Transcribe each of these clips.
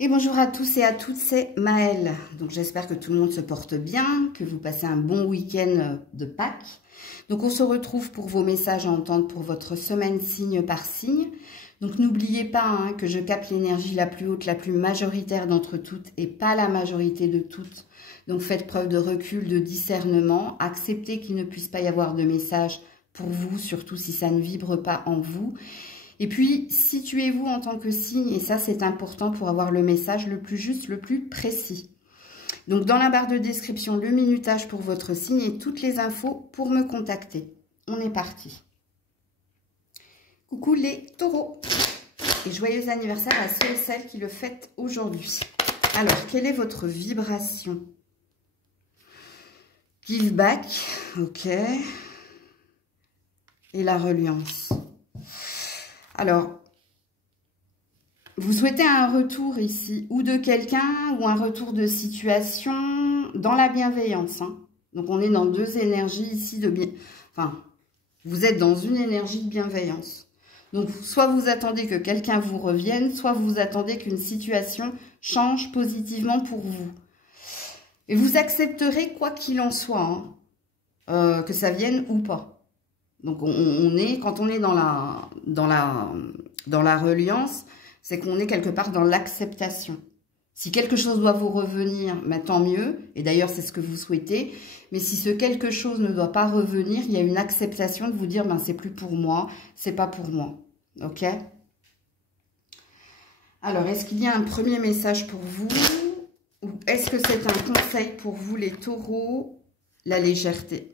Et bonjour à tous et à toutes, c'est Maëlle. Donc j'espère que tout le monde se porte bien, que vous passez un bon week-end de Pâques. Donc on se retrouve pour vos messages à entendre pour votre semaine signe par signe. Donc n'oubliez pas que je capte l'énergie la plus haute, la plus majoritaire d'entre toutes et pas la majorité de toutes. Donc faites preuve de recul, de discernement, acceptez qu'il ne puisse pas y avoir de message pour vous, surtout si ça ne vibre pas en vous. Et puis, situez-vous en tant que signe, et ça c'est important pour avoir le message le plus juste, le plus précis. Donc dans la barre de description, le minutage pour votre signe et toutes les infos pour me contacter. On est parti. Coucou les taureaux et joyeux anniversaire à ceux et celles qui le fêtent aujourd'hui. Alors, quelle est votre vibration? Give back, ok. Et la reliance. Alors, vous souhaitez un retour ici, ou de quelqu'un, ou un retour de situation dans la bienveillance. Donc, on est dans deux énergies ici de bien... Enfin, vous êtes dans une énergie de bienveillance. Donc, soit vous attendez que quelqu'un vous revienne, soit vous attendez qu'une situation change positivement pour vous. Et vous accepterez quoi qu'il en soit, que ça vienne ou pas. Donc, quand on est dans la reliance, c'est qu'on est quelque part dans l'acceptation. Si quelque chose doit vous revenir, ben, tant mieux. Et d'ailleurs, c'est ce que vous souhaitez. Mais si ce quelque chose ne doit pas revenir, il y a une acceptation de vous dire, ben, c'est plus pour moi, c'est pas pour moi. Ok? Alors, est-ce qu'il y a un premier message pour vous? Ou est-ce que c'est un conseil pour vous, les taureaux? La légèreté.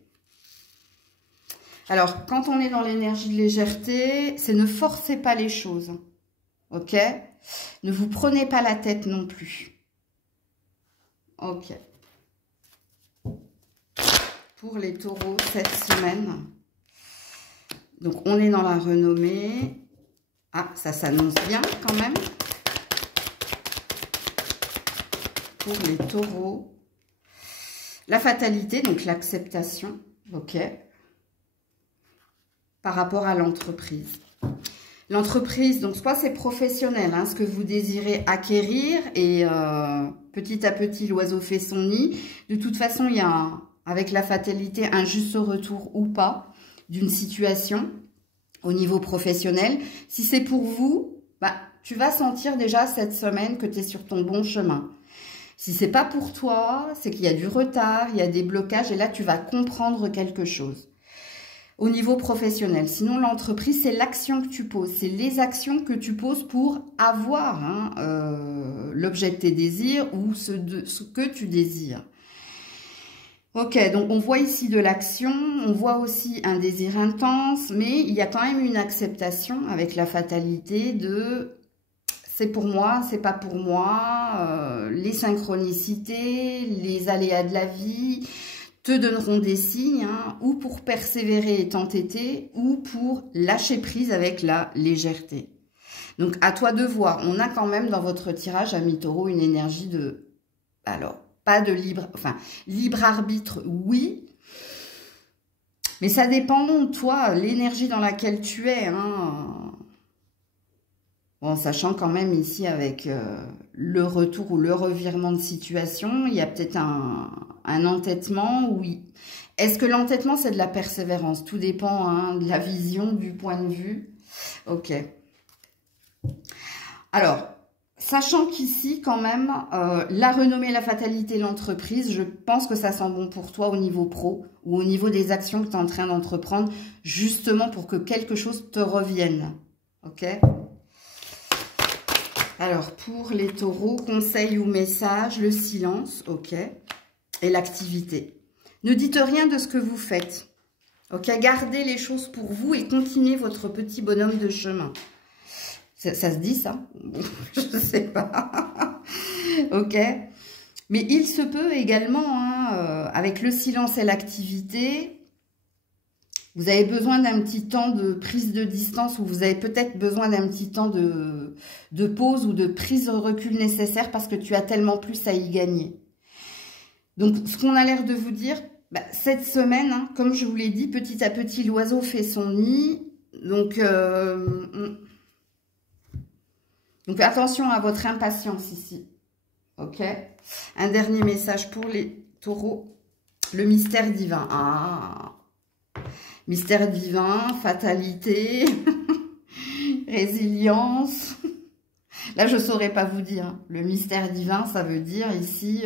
Alors, quand on est dans l'énergie de légèreté, c'est ne forcez pas les choses. Ok? Ne vous prenez pas la tête non plus. Ok. Pour les taureaux, cette semaine. Donc, on est dans la renommée. Ah, ça s'annonce bien quand même. Pour les taureaux. La fatalité, donc l'acceptation. Ok. Par rapport à l'entreprise. L'entreprise, donc soit c'est professionnel, ce que vous désirez acquérir et petit à petit l'oiseau fait son nid. De toute façon, il y a avec la fatalité un juste retour ou pas d'une situation au niveau professionnel. Si c'est pour vous, bah, tu vas sentir déjà cette semaine que tu es sur ton bon chemin. Si c'est pas pour toi, c'est qu'il y a du retard, il y a des blocages et là tu vas comprendre quelque chose. Au niveau professionnel. Sinon, l'entreprise, c'est l'action que tu poses. C'est les actions que tu poses pour avoir l'objet de tes désirs ou ce que tu désires. Ok, donc on voit ici de l'action, on voit aussi un désir intense, mais il y a quand même une acceptation avec la fatalité de c'est pour moi, c'est pas pour moi, les synchronicités, les aléas de la vie te donneront des signes, ou pour persévérer et t'entêter, ou pour lâcher prise avec la légèreté. Donc, à toi de voir. On a quand même dans votre tirage, ami taureau, une énergie de... Alors, pas de libre... Enfin, libre arbitre, oui. Mais ça dépend, toi, l'énergie dans laquelle tu es, Bon, sachant quand même ici avec le retour ou le revirement de situation, il y a peut-être un entêtement, oui. Est-ce que l'entêtement, c'est de la persévérance? Tout dépend de la vision, du point de vue. Ok. Alors, sachant qu'ici, quand même, la renommée, la fatalité, l'entreprise, je pense que ça sent bon pour toi au niveau pro ou au niveau des actions que tu es en train d'entreprendre, justement pour que quelque chose te revienne. Ok ? Alors, pour les taureaux, conseil ou message, le silence, ok, et l'activité. Ne dites rien de ce que vous faites, ok, gardez les choses pour vous et continuez votre petit bonhomme de chemin. Ça se dit, ça? Je ne sais pas, ok. Mais il se peut également, avec le silence et l'activité... Vous avez besoin d'un petit temps de prise de distance ou vous avez peut-être besoin d'un petit temps de pause ou de prise de recul nécessaire parce que tu as tellement plus à y gagner. Donc, ce qu'on a l'air de vous dire, cette semaine, comme je vous l'ai dit, petit à petit, l'oiseau fait son nid. Donc Donc, attention à votre impatience ici. Ok? Un dernier message pour les taureaux. Le mystère divin. Ah! Mystère divin, fatalité, résilience. Là, je ne saurais pas vous dire. Le mystère divin, ça veut dire ici,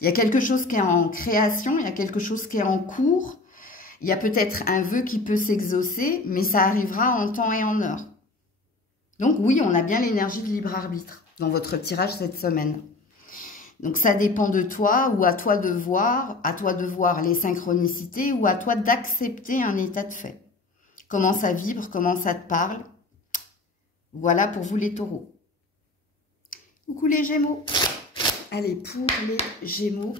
il y a quelque chose qui est en création, il y a quelque chose qui est en cours. Il y a peut-être un vœu qui peut s'exaucer, mais ça arrivera en temps et en heure. Donc oui, on a bien l'énergie de libre arbitre dans votre tirage cette semaine. Donc ça dépend de toi, ou à toi de voir les synchronicités, ou à toi d'accepter un état de fait. Comment ça vibre, comment ça te parle. Voilà pour vous les taureaux. Coucou les gémeaux. Allez, pour les gémeaux,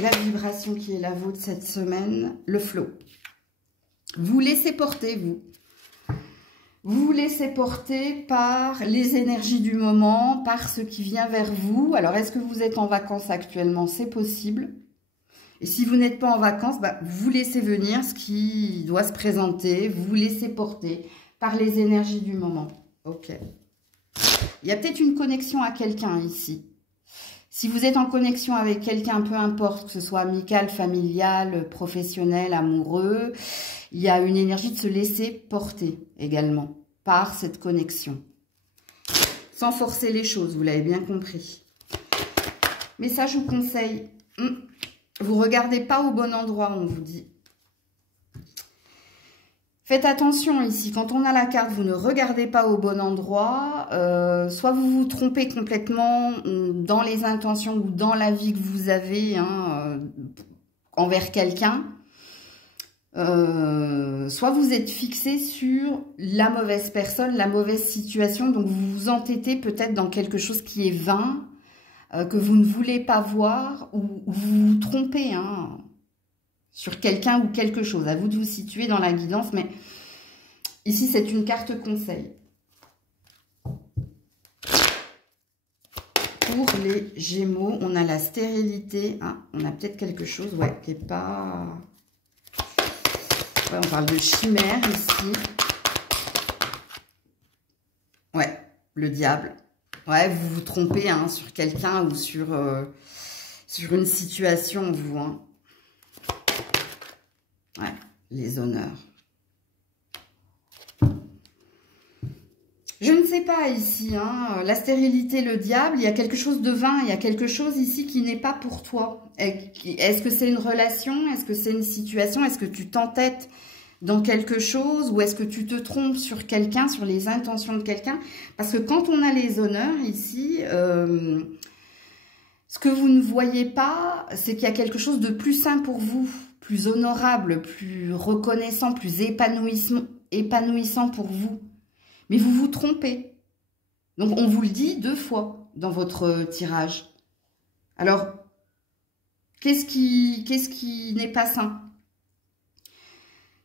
la vibration qui est la vôtre cette semaine, le flow. Vous laissez porter, vous. Vous vous laissez porter par les énergies du moment, par ce qui vient vers vous. Alors, est-ce que vous êtes en vacances actuellement? C'est possible. Et si vous n'êtes pas en vacances, bah, vous laissez venir ce qui doit se présenter. Vous vous laissez porter par les énergies du moment. Ok. Il y a peut-être une connexion à quelqu'un ici. Si vous êtes en connexion avec quelqu'un, peu importe, que ce soit amical, familial, professionnel, amoureux, il y a une énergie de se laisser porter également par cette connexion. Sans forcer les choses, vous l'avez bien compris. Mais ça, je vous conseille, vous ne regardez pas au bon endroit, on vous dit. Faites attention ici, quand on a la carte, vous ne regardez pas au bon endroit, soit vous vous trompez complètement dans les intentions ou dans la vie que vous avez envers quelqu'un, soit vous êtes fixé sur la mauvaise personne, la mauvaise situation, donc vous vous entêtez peut-être dans quelque chose qui est vain, que vous ne voulez pas voir, ou vous vous trompez, sur quelqu'un ou quelque chose. À vous de vous situer dans la guidance, mais ici, c'est une carte conseil. Pour les Gémeaux, on a la stérilité. Ah, on a peut-être quelque chose, ouais, qui n'est pas... Ouais, on parle de chimère ici. Ouais, le diable. Ouais, vous vous trompez sur quelqu'un ou sur une situation, vous, Ouais, les honneurs. Je ne sais pas ici, la stérilité, le diable, il y a quelque chose de vain, il y a quelque chose ici qui n'est pas pour toi. Est-ce que c'est une relation? Est-ce que c'est une situation? Est-ce que tu t'entêtes dans quelque chose? Ou est-ce que tu te trompes sur quelqu'un, sur les intentions de quelqu'un? Parce que quand on a les honneurs ici, ce que vous ne voyez pas, c'est qu'il y a quelque chose de plus sain pour vous, plus honorable, plus reconnaissant, plus épanouissant pour vous. Mais vous vous trompez. Donc, on vous le dit 2 fois dans votre tirage. Alors, qu'est-ce qui n'est pas sain?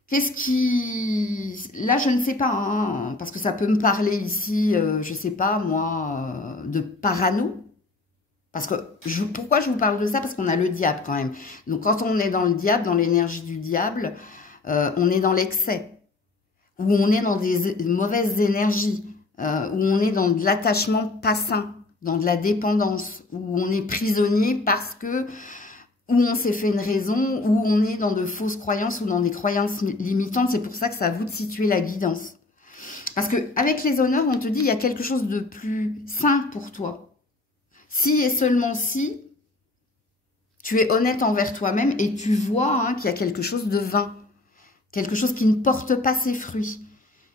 Qu'est-ce qui... Là, je ne sais pas, parce que ça peut me parler ici, je ne sais pas, moi, de parano. Parce que, pourquoi je vous parle de ça? Parce qu'on a le diable quand même. Donc, quand on est dans le diable, dans l'énergie du diable, on est dans l'excès. Ou on est dans des mauvaises énergies. Où on est dans de l'attachement pas sain. Dans de la dépendance. Où on est prisonnier parce que... Où on s'est fait une raison. Où on est dans de fausses croyances ou dans des croyances limitantes. C'est pour ça que c'est à vous de situer la guidance. Parce qu'avec les honneurs, on te dit il y a quelque chose de plus sain pour toi. Si et seulement si tu es honnête envers toi-même et tu vois qu'il y a quelque chose de vain, quelque chose qui ne porte pas ses fruits.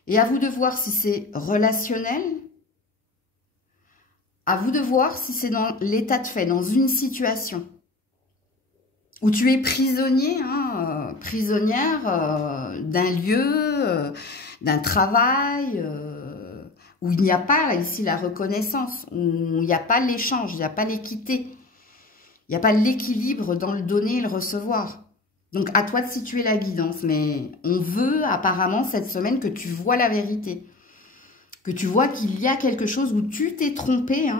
Et à vous de voir si c'est relationnel, à vous de voir si c'est dans l'état de fait, dans une situation où tu es prisonnier, prisonnière d'un lieu, d'un travail... où il n'y a pas ici la reconnaissance, où il n'y a pas l'échange, il n'y a pas l'équité, il n'y a pas l'équilibre dans le donner et le recevoir. Donc, à toi de situer la guidance, mais on veut apparemment cette semaine que tu vois la vérité, que tu vois qu'il y a quelque chose où tu t'es trompé.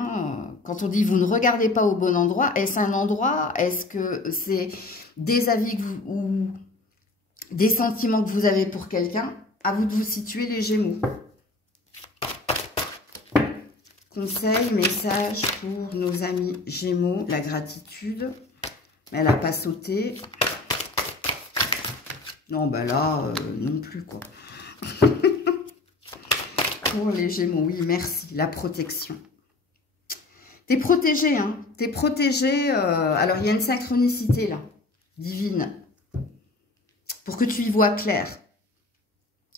Quand on dit vous ne regardez pas au bon endroit, est-ce un endroit? Est-ce que c'est des avis ou des sentiments que vous avez pour quelqu'un? À vous de vous situer les Gémeaux. Conseils, messages pour nos amis Gémeaux. La gratitude. Elle n'a pas sauté. Non, ben là, non plus, quoi. Pour les Gémeaux, oui, merci. La protection. T'es protégé, hein. T'es protégé. Alors, il y a une synchronicité, là. Divine. Pour que tu y vois clair.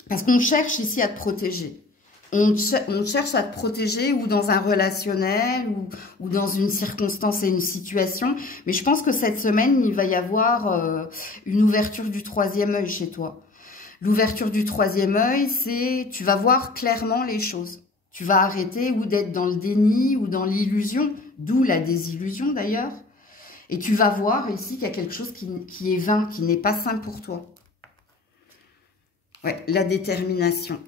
Parce qu'on cherche ici à te protéger. On cherche à te protéger ou dans un relationnel ou dans une circonstance et une situation. Mais je pense que cette semaine, il va y avoir une ouverture du troisième œil chez toi. L'ouverture du troisième œil, c'est tu vas voir clairement les choses. Tu vas arrêter ou d'être dans le déni ou dans l'illusion, d'où la désillusion d'ailleurs. Et tu vas voir ici qu'il y a quelque chose qui est vain, qui n'est pas sain pour toi. Ouais, la détermination.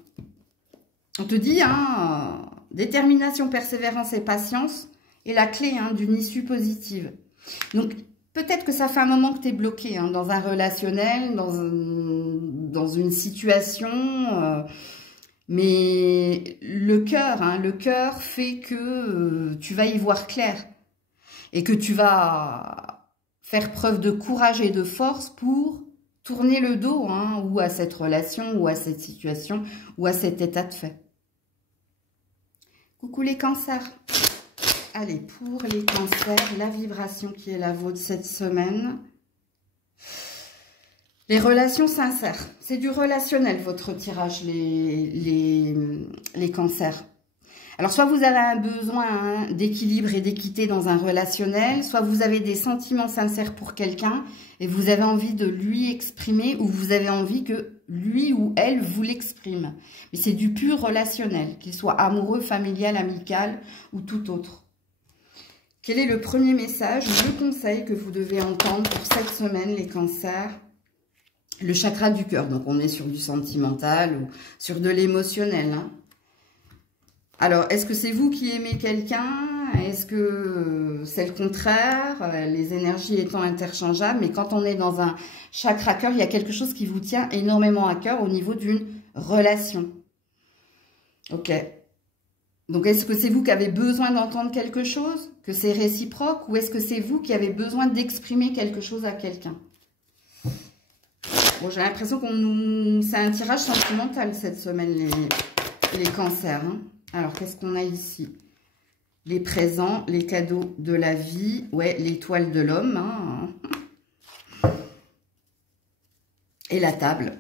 On te dit, hein, détermination, persévérance et patience est la clé hein, d'une issue positive. Donc, peut-être que ça fait un moment que tu es bloqué hein, dans un relationnel, dans une situation, mais le cœur fait que tu vas y voir clair et que tu vas faire preuve de courage et de force pour tourner le dos hein, ou à cette relation, ou à cette situation, ou à cet état de fait. Coucou les cancers. Allez, pour les cancers, la vibration qui est la vôtre cette semaine. Les relations sincères. C'est du relationnel, votre tirage, les cancers. Alors, soit vous avez un besoin hein, d'équilibre et d'équité dans un relationnel, soit vous avez des sentiments sincères pour quelqu'un et vous avez envie de lui exprimer ou vous avez envie que lui ou elle vous l'exprime. Mais c'est du pur relationnel, qu'il soit amoureux, familial, amical ou tout autre. Quel est le premier message, le conseil que vous devez entendre pour cette semaine, les cancers? Le chakra du cœur, donc on est sur du sentimental ou sur de l'émotionnel, hein. Alors, est-ce que c'est vous qui aimez quelqu'un? Est-ce que c'est le contraire? Les énergies étant interchangeables, mais quand on est dans un chakra cœur, il y a quelque chose qui vous tient énormément à cœur au niveau d'une relation. Ok. Donc, est-ce que c'est vous qui avez besoin d'entendre quelque chose? Que c'est réciproque? Ou est-ce que c'est vous qui avez besoin d'exprimer quelque chose à quelqu'un? Bon, j'ai l'impression qu'on c'est un tirage sentimental cette semaine, les cancers, hein. Alors, qu'est-ce qu'on a ici? Les présents, les cadeaux de la vie. Ouais, l'étoile de l'homme. Hein. Et la table.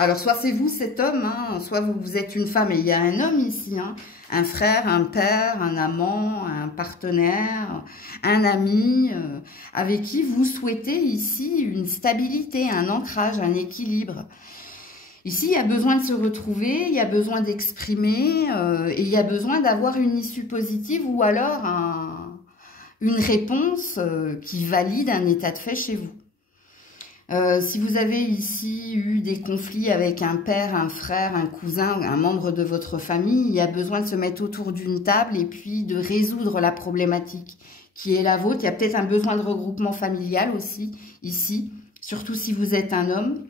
Alors, soit c'est vous, cet homme, hein, soit vous êtes une femme et il y a un homme ici. Hein, un frère, un père, un amant, un partenaire, un ami, avec qui vous souhaitez ici une stabilité, un ancrage, un équilibre. Ici, il y a besoin de se retrouver, il y a besoin d'exprimer et il y a besoin d'avoir une issue positive ou alors une réponse qui valide un état de fait chez vous. Si vous avez ici eu des conflits avec un père, un frère, un cousin, un membre de votre famille, il y a besoin de se mettre autour d'une table et puis de résoudre la problématique qui est la vôtre. Il y a peut-être un besoin de regroupement familial aussi ici, surtout si vous êtes un homme.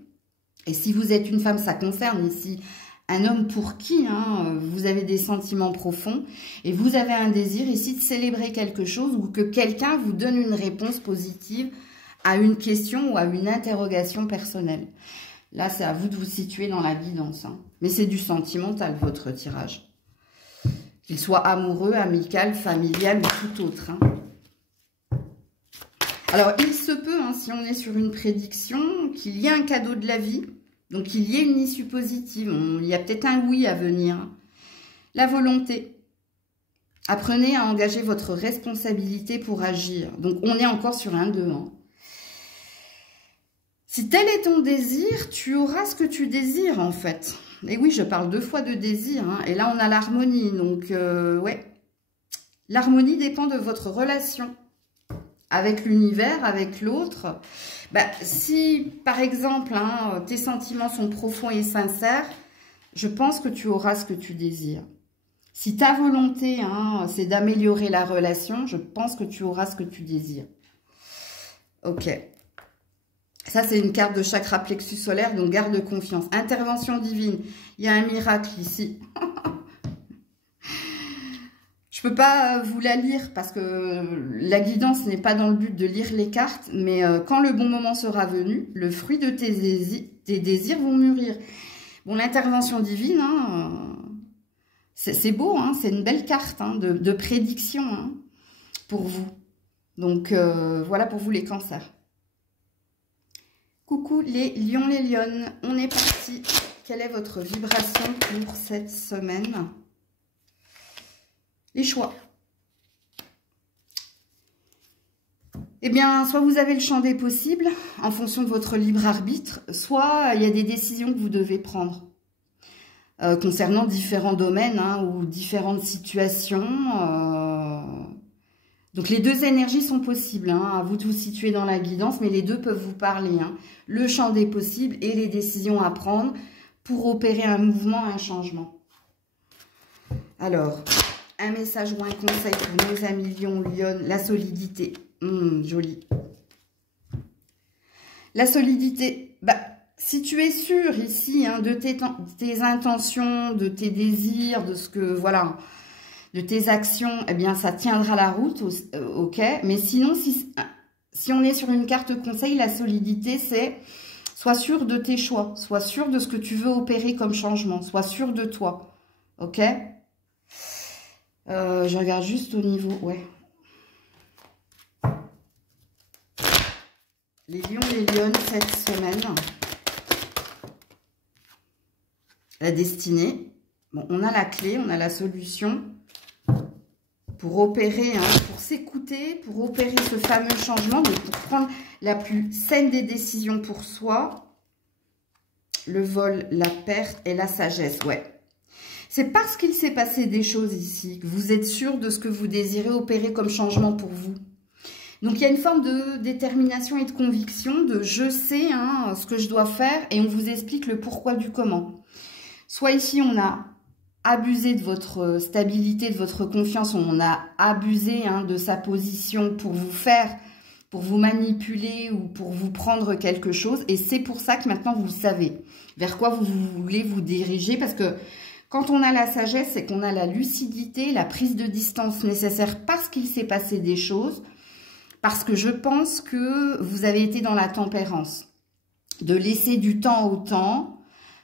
Et si vous êtes une femme, ça concerne ici un homme pour qui hein, vous avez des sentiments profonds et vous avez un désir ici de célébrer quelque chose ou que quelqu'un vous donne une réponse positive à une question ou à une interrogation personnelle. Là, c'est à vous de vous situer dans la guidance. Hein. Mais c'est du sentimental, votre tirage. Qu'il soit amoureux, amical, familial ou tout autre. Hein. Alors, il se peut, hein, si on est sur une prédiction, qu'il y ait un cadeau de la vie, donc qu'il y ait une issue positive. Il y a peut-être un oui à venir. La volonté. Apprenez à engager votre responsabilité pour agir. Donc, on est encore sur un 2. Hein. Si tel est ton désir, tu auras ce que tu désires, en fait. Et oui, je parle 2 fois de désir. Hein, et là, on a l'harmonie. Donc, ouais. L'harmonie dépend de votre relation avec l'univers, avec l'autre. Bah, si, par exemple, hein, tes sentiments sont profonds et sincères, je pense que tu auras ce que tu désires. Si ta volonté, hein, c'est d'améliorer la relation, je pense que tu auras ce que tu désires. Ok. Ça, c'est une carte de chakra plexus solaire, donc garde confiance. Intervention divine. Il y a un miracle ici. peux pas vous la lire parce que la guidance n'est pas dans le but de lire les cartes, mais quand le bon moment sera venu, le fruit de tes désirs vont mûrir. Bon, l'intervention divine, hein, c'est beau, hein, c'est une belle carte hein, de prédiction hein, pour vous. Donc, voilà pour vous les cancers. Coucou les lions, les lionnes, on est parti. Quelle est votre vibration pour cette semaine? Les choix. Eh bien, soit vous avez le champ des possibles en fonction de votre libre arbitre, soit il y a des décisions que vous devez prendre concernant différents domaines hein, ou différentes situations. Donc, les deux énergies sont possibles. Hein, à vous de vous situer dans la guidance, mais les deux peuvent vous parler. Hein, le champ des possibles et les décisions à prendre pour opérer un mouvement, un changement. Alors... un message ou un conseil pour nos amis lions, lionnes, la solidité. Joli. La solidité, bah, si tu es sûr ici hein, de tes intentions, de tes désirs, de ce que, voilà, de tes actions, eh bien, ça tiendra la route, ok. Mais sinon, si on est sur une carte conseil, la solidité, c'est sois sûr de tes choix, sois sûr de ce que tu veux opérer comme changement, sois sûr de toi, ok. Je regarde juste au niveau... Ouais. Les lions, les lionnes, cette semaine. La destinée. Bon, on a la clé, on a la solution pour opérer, hein, pour s'écouter, pour opérer ce fameux changement, donc pour prendre la plus saine des décisions pour soi. Le vol, la perte et la sagesse, ouais. C'est parce qu'il s'est passé des choses ici que vous êtes sûr de ce que vous désirez opérer comme changement pour vous. Donc, il y a une forme de détermination et de conviction, de je sais hein, ce que je dois faire et on vous explique le pourquoi du comment. Soit ici, on a abusé de votre stabilité, de votre confiance, on a abusé hein, de sa position pour vous manipuler ou pour vous prendre quelque chose. Et c'est pour ça que maintenant, vous savez vers quoi vous voulez vous diriger parce que quand on a la sagesse, c'est qu'on a la lucidité, la prise de distance nécessaire parce qu'il s'est passé des choses, parce que je pense que vous avez été dans la tempérance, de laisser du temps au temps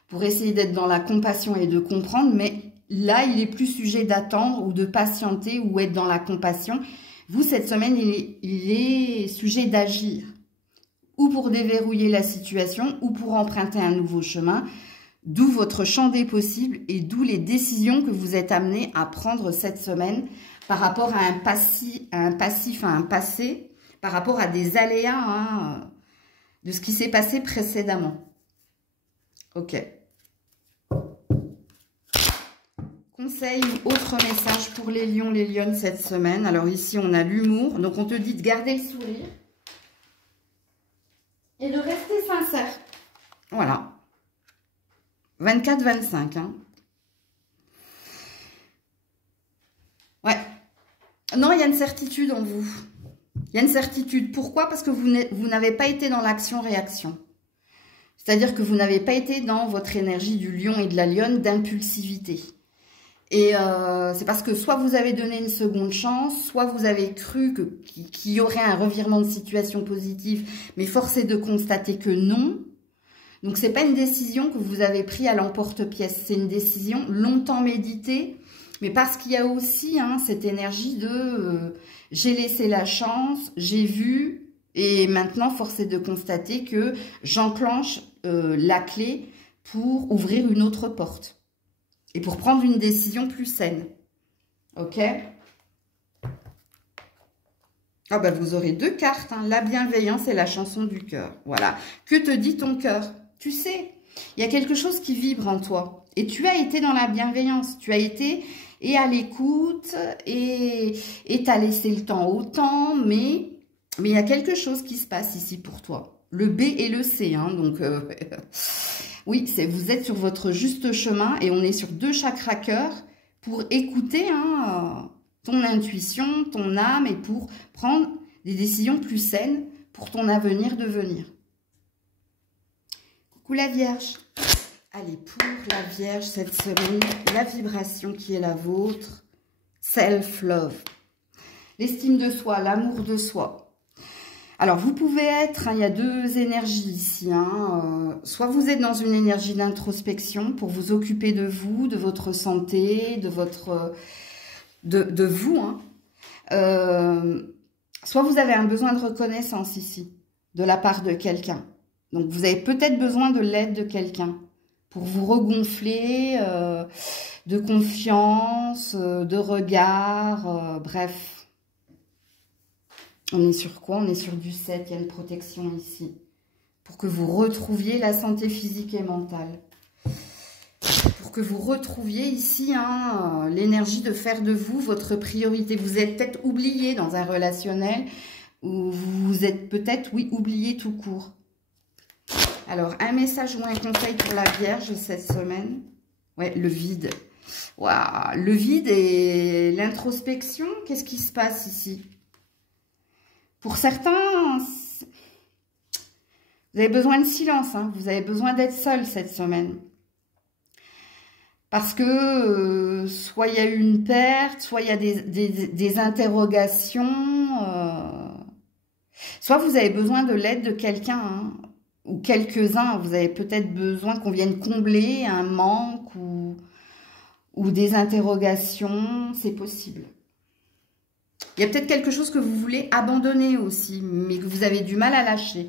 pour essayer d'être dans la compassion et de comprendre, mais là, il est plus sujet d'attendre ou de patienter ou être dans la compassion. Vous, cette semaine, il est sujet d'agir, ou pour déverrouiller la situation, ou pour emprunter un nouveau chemin. D'où votre champ des possibles et d'où les décisions que vous êtes amenés à prendre cette semaine par rapport à un passif, à un passé, par rapport à des aléas hein, de ce qui s'est passé précédemment. Ok. Conseil ou autre message pour les lions, les lionnes cette semaine. Alors ici, on a l'humour. Donc, on te dit de garder le sourire et de rester sincère. Voilà. 24-25. Hein. Ouais. Non, il y a une certitude en vous. Il y a une certitude. Pourquoi? Parce que vous n'avez pas été dans l'action-réaction. C'est-à-dire que vous n'avez pas été dans votre énergie du lion et de la lionne d'impulsivité. Et c'est parce que soit vous avez donné une seconde chance, soit vous avez cru qu'il y aurait un revirement de situation positive, mais force est de constater que non. Donc, ce n'est pas une décision que vous avez prise à l'emporte-pièce. C'est une décision longtemps méditée, mais parce qu'il y a aussi hein, cette énergie de j'ai laissé la chance, j'ai vu, et maintenant, force est de constater que j'enclenche la clé pour ouvrir une autre porte et pour prendre une décision plus saine. Ok? Ah bah vous aurez deux cartes, hein, la bienveillance et la chanson du cœur. Voilà. Que te dit ton cœur? Tu sais, il y a quelque chose qui vibre en toi. Et tu as été dans la bienveillance. Tu as été et à l'écoute et t'as laissé le temps au temps. Mais il y a quelque chose qui se passe ici pour toi. Le B et le C. Hein, donc, oui, vous êtes sur votre juste chemin et on est sur deux chakras cœur pour écouter hein, ton intuition, ton âme et pour prendre des décisions plus saines pour ton avenir devenir. Coucou la Vierge. Allez, pour la Vierge, cette semaine, la vibration qui est la vôtre. Self-love. L'estime de soi, l'amour de soi. Alors, vous pouvez être, il y a deux énergies ici. Soit vous êtes dans une énergie d'introspection pour vous occuper de vous, de votre santé, de votre... de vous. Soit vous avez un besoin de reconnaissance ici, de la part de quelqu'un. Donc, vous avez peut-être besoin de l'aide de quelqu'un pour vous regonfler, de confiance, de regard, bref. On est sur quoi? On est sur du 7, il y a une protection ici. Pour que vous retrouviez la santé physique et mentale. Pour que vous retrouviez ici l'énergie de faire de vous votre priorité. Vous êtes peut-être oublié dans un relationnel ou vous êtes peut-être, oui, oublié tout court. Alors, un message ou un conseil pour la Vierge cette semaine. Ouais, le vide. Waouh, le vide et l'introspection, qu'est-ce qui se passe ici? Pour certains, vous avez besoin de silence, vous avez besoin d'être seul cette semaine. Parce que soit il y a eu une perte, soit il y a des interrogations, soit vous avez besoin de l'aide de quelqu'un, ou quelques-uns, vous avez peut-être besoin qu'on vienne combler un manque ou des interrogations, c'est possible. Il y a peut-être quelque chose que vous voulez abandonner aussi, mais que vous avez du mal à lâcher.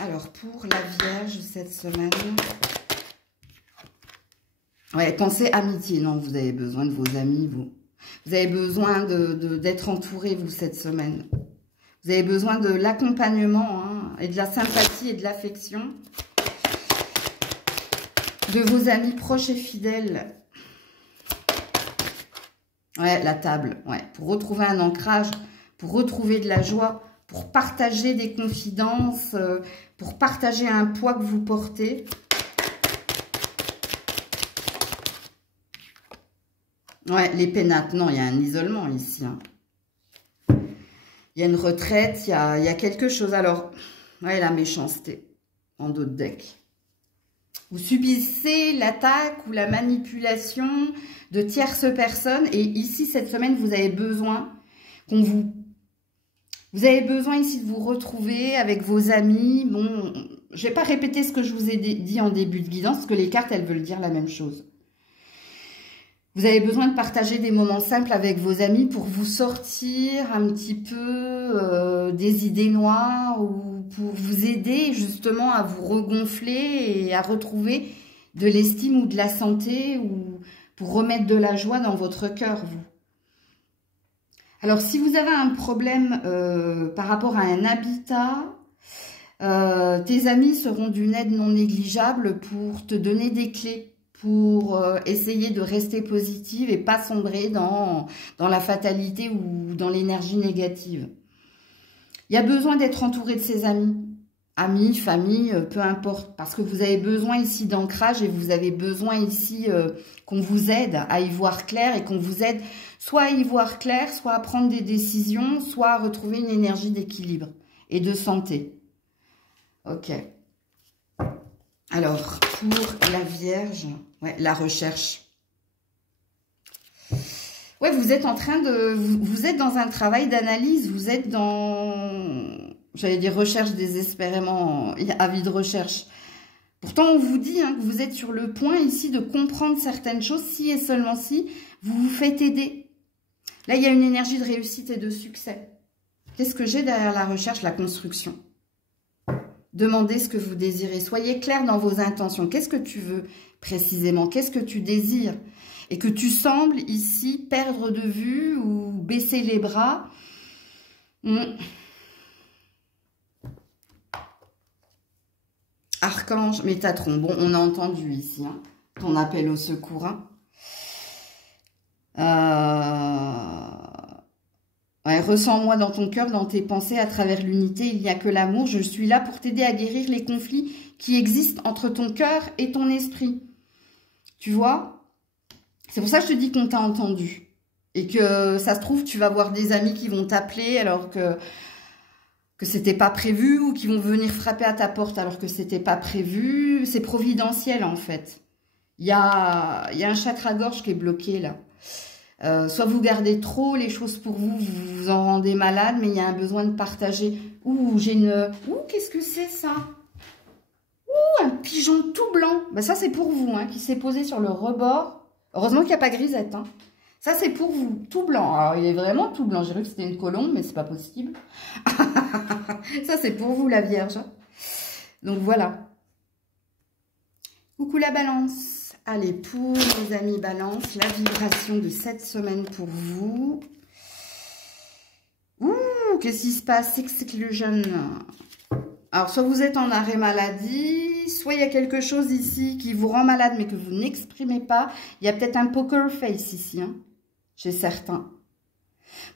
Alors, pour la Vierge cette semaine... Ouais, pensez amitié. Non, vous avez besoin de vos amis, vous. Vous avez besoin d'être entouré, vous, cette semaine. Vous avez besoin de l'accompagnement, et de la sympathie et de l'affection. De vos amis proches et fidèles. Ouais, la table, ouais. Pour retrouver un ancrage, pour retrouver de la joie, pour partager des confidences, pour partager un poids que vous portez. Ouais, les pénates, non, il y a un isolement ici. Il y a une retraite, il y a quelque chose. Alors, ouais, la méchanceté, en dos de deck. Vous subissez l'attaque ou la manipulation de tierces personnes. Et ici, cette semaine, vous avez besoin qu'on vous... Vous avez besoin ici de vous retrouver avec vos amis. Bon, je ne vais pas répéter ce que je vous ai dit en début de guidance, parce que les cartes, elles veulent dire la même chose. Vous avez besoin de partager des moments simples avec vos amis pour vous sortir un petit peu des idées noires ou pour vous aider justement à vous regonfler et à retrouver de l'estime ou de la santé ou pour remettre de la joie dans votre cœur, vous. Alors, si vous avez un problème par rapport à un habitat, tes amis seront d'une aide non négligeable pour te donner des clés, pour essayer de rester positive et pas sombrer dans la fatalité ou dans l'énergie négative. Il y a besoin d'être entouré de ses amis. Amis, famille, peu importe. Parce que vous avez besoin ici d'ancrage et vous avez besoin ici qu'on vous aide à y voir clair et qu'on vous aide soit à y voir clair, soit à prendre des décisions, soit à retrouver une énergie d'équilibre et de santé. Ok. Alors, pour la Vierge, ouais, la recherche. Ouais, vous êtes en train de... Vous êtes dans un travail d'analyse, vous êtes dans... J'allais dire recherche désespérément, avis de recherche. Pourtant, on vous dit que vous êtes sur le point ici de comprendre certaines choses, si et seulement si vous vous faites aider. Là, il y a une énergie de réussite et de succès. Qu'est-ce que j'ai derrière la recherche? La construction. Demandez ce que vous désirez. Soyez clair dans vos intentions. Qu'est-ce que tu veux précisément? Qu'est-ce que tu désires? Et que tu sembles ici perdre de vue ou baisser les bras. Archange, Métatron. Bon, on a entendu ici ton appel au secours. Ouais, ressens-moi dans ton cœur, dans tes pensées, à travers l'unité, il n'y a que l'amour. Je suis là pour t'aider à guérir les conflits qui existent entre ton cœur et ton esprit. Tu vois? C'est pour ça que je te dis qu'on t'a entendu. Et que ça se trouve, tu vas voir des amis qui vont t'appeler alors que c'était pas prévu ou qui vont venir frapper à ta porte alors que c'était pas prévu. C'est providentiel en fait. Il y a un chakra-gorge qui est bloqué, là. Soit vous gardez trop les choses pour vous, vous vous en rendez malade, mais il y a un besoin de partager. Ouh, j'ai une... Ouh, qu'est-ce que c'est, ça? Ouh, un pigeon tout blanc. Ben, ça, c'est pour vous, hein, qui s'est posé sur le rebord. Heureusement qu'il n'y a pas grisette, hein. Ça, c'est pour vous, tout blanc. Alors, il est vraiment tout blanc. J'ai cru que c'était une colombe, mais c'est pas possible. Ça, c'est pour vous, la Vierge. Donc, voilà. Coucou la Balance. Allez, pour les amis Balance, la vibration de cette semaine pour vous. Ouh, qu'est-ce qui se passe? Exclusion. Alors, soit vous êtes en arrêt maladie, soit il y a quelque chose ici qui vous rend malade, mais que vous n'exprimez pas. Il y a peut-être un poker face ici, hein, chez certains.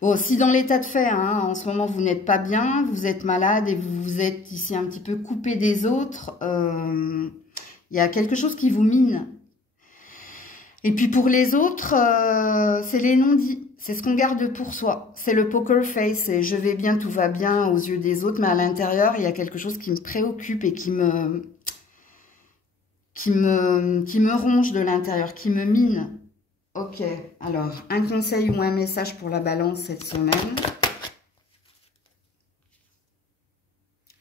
Bon, si dans l'état de fait, hein, en ce moment, vous n'êtes pas bien, vous êtes malade et vous êtes ici un petit peu coupé des autres, il y a quelque chose qui vous mine. Et puis pour les autres, c'est les non-dits. C'est ce qu'on garde pour soi. C'est le poker face. Et je vais bien, tout va bien aux yeux des autres. Mais à l'intérieur, il y a quelque chose qui me préoccupe et qui me ronge de l'intérieur, qui me mine. Ok. Alors, un conseil ou un message pour la Balance cette semaine.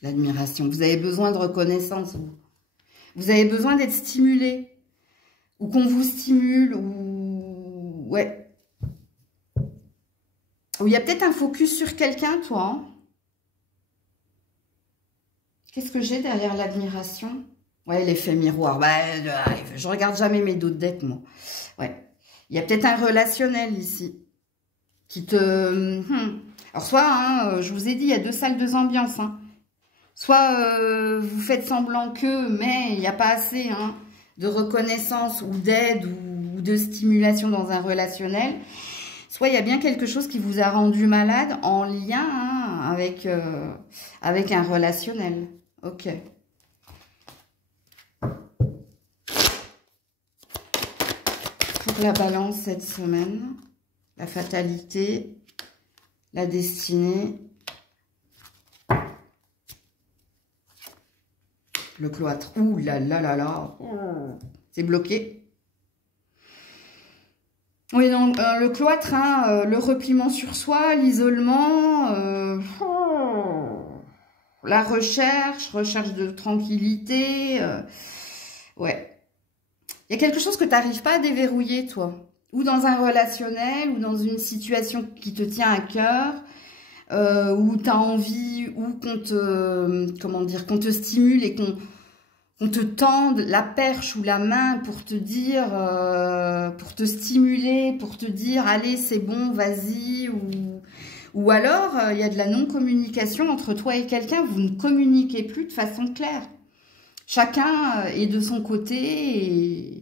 L'admiration. Vous avez besoin de reconnaissance, vous. Vous avez besoin d'être stimulé. Ou qu'on vous stimule, ou... Ouais. Ou il y a peut-être un focus sur quelqu'un, toi. Hein. Qu'est-ce que j'ai derrière l'admiration? Ouais, l'effet miroir. Bah, je regarde jamais mes dos de deck, moi. Ouais. Il y a peut-être un relationnel ici. Qui te... Alors, soit, hein, je vous ai dit, il y a deux salles, deux ambiances. Hein. Soit vous faites semblant que, mais il n'y a pas assez... Hein, de reconnaissance ou d'aide ou de stimulation dans un relationnel, soit il y a bien quelque chose qui vous a rendu malade en lien hein, avec un relationnel. Ok. Pour la Balance cette semaine, la fatalité, la destinée, le cloître. Ouh là là là là. C'est bloqué. Oui, donc le cloître, hein, le repliement sur soi, l'isolement, la recherche de tranquillité. Ouais. Il y a quelque chose que tu n'arrives pas à déverrouiller, toi. Ou dans un relationnel, ou dans une situation qui te tient à cœur. Où tu as envie, ou qu'on te, comment dire, qu'on te stimule et qu'on te tende la perche ou la main pour te dire, pour te stimuler, pour te dire, allez, c'est bon, vas-y, ou alors, il y a de la non-communication entre toi et quelqu'un, vous ne communiquez plus de façon claire. Chacun est de son côté et...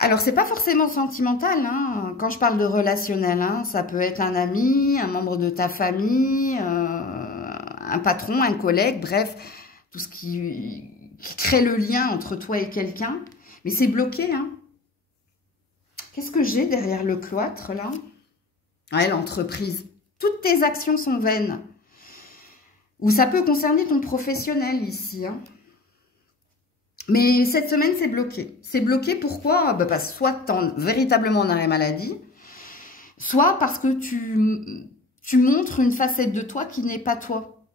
Alors, c'est pas forcément sentimental, hein. Quand je parle de relationnel, hein, ça peut être un ami, un membre de ta famille, un patron, un collègue, bref, tout ce qui crée le lien entre toi et quelqu'un. Mais c'est bloqué, hein. Qu'est-ce que j'ai derrière le cloître, là? Ouais, l'entreprise. Toutes tes actions sont vaines. Ou ça peut concerner ton professionnel ici, hein. Mais cette semaine, c'est bloqué. C'est bloqué, pourquoi? Bah, parce que soit tu es véritablement en arrêt maladie, soit parce que tu montres une facette de toi qui n'est pas toi.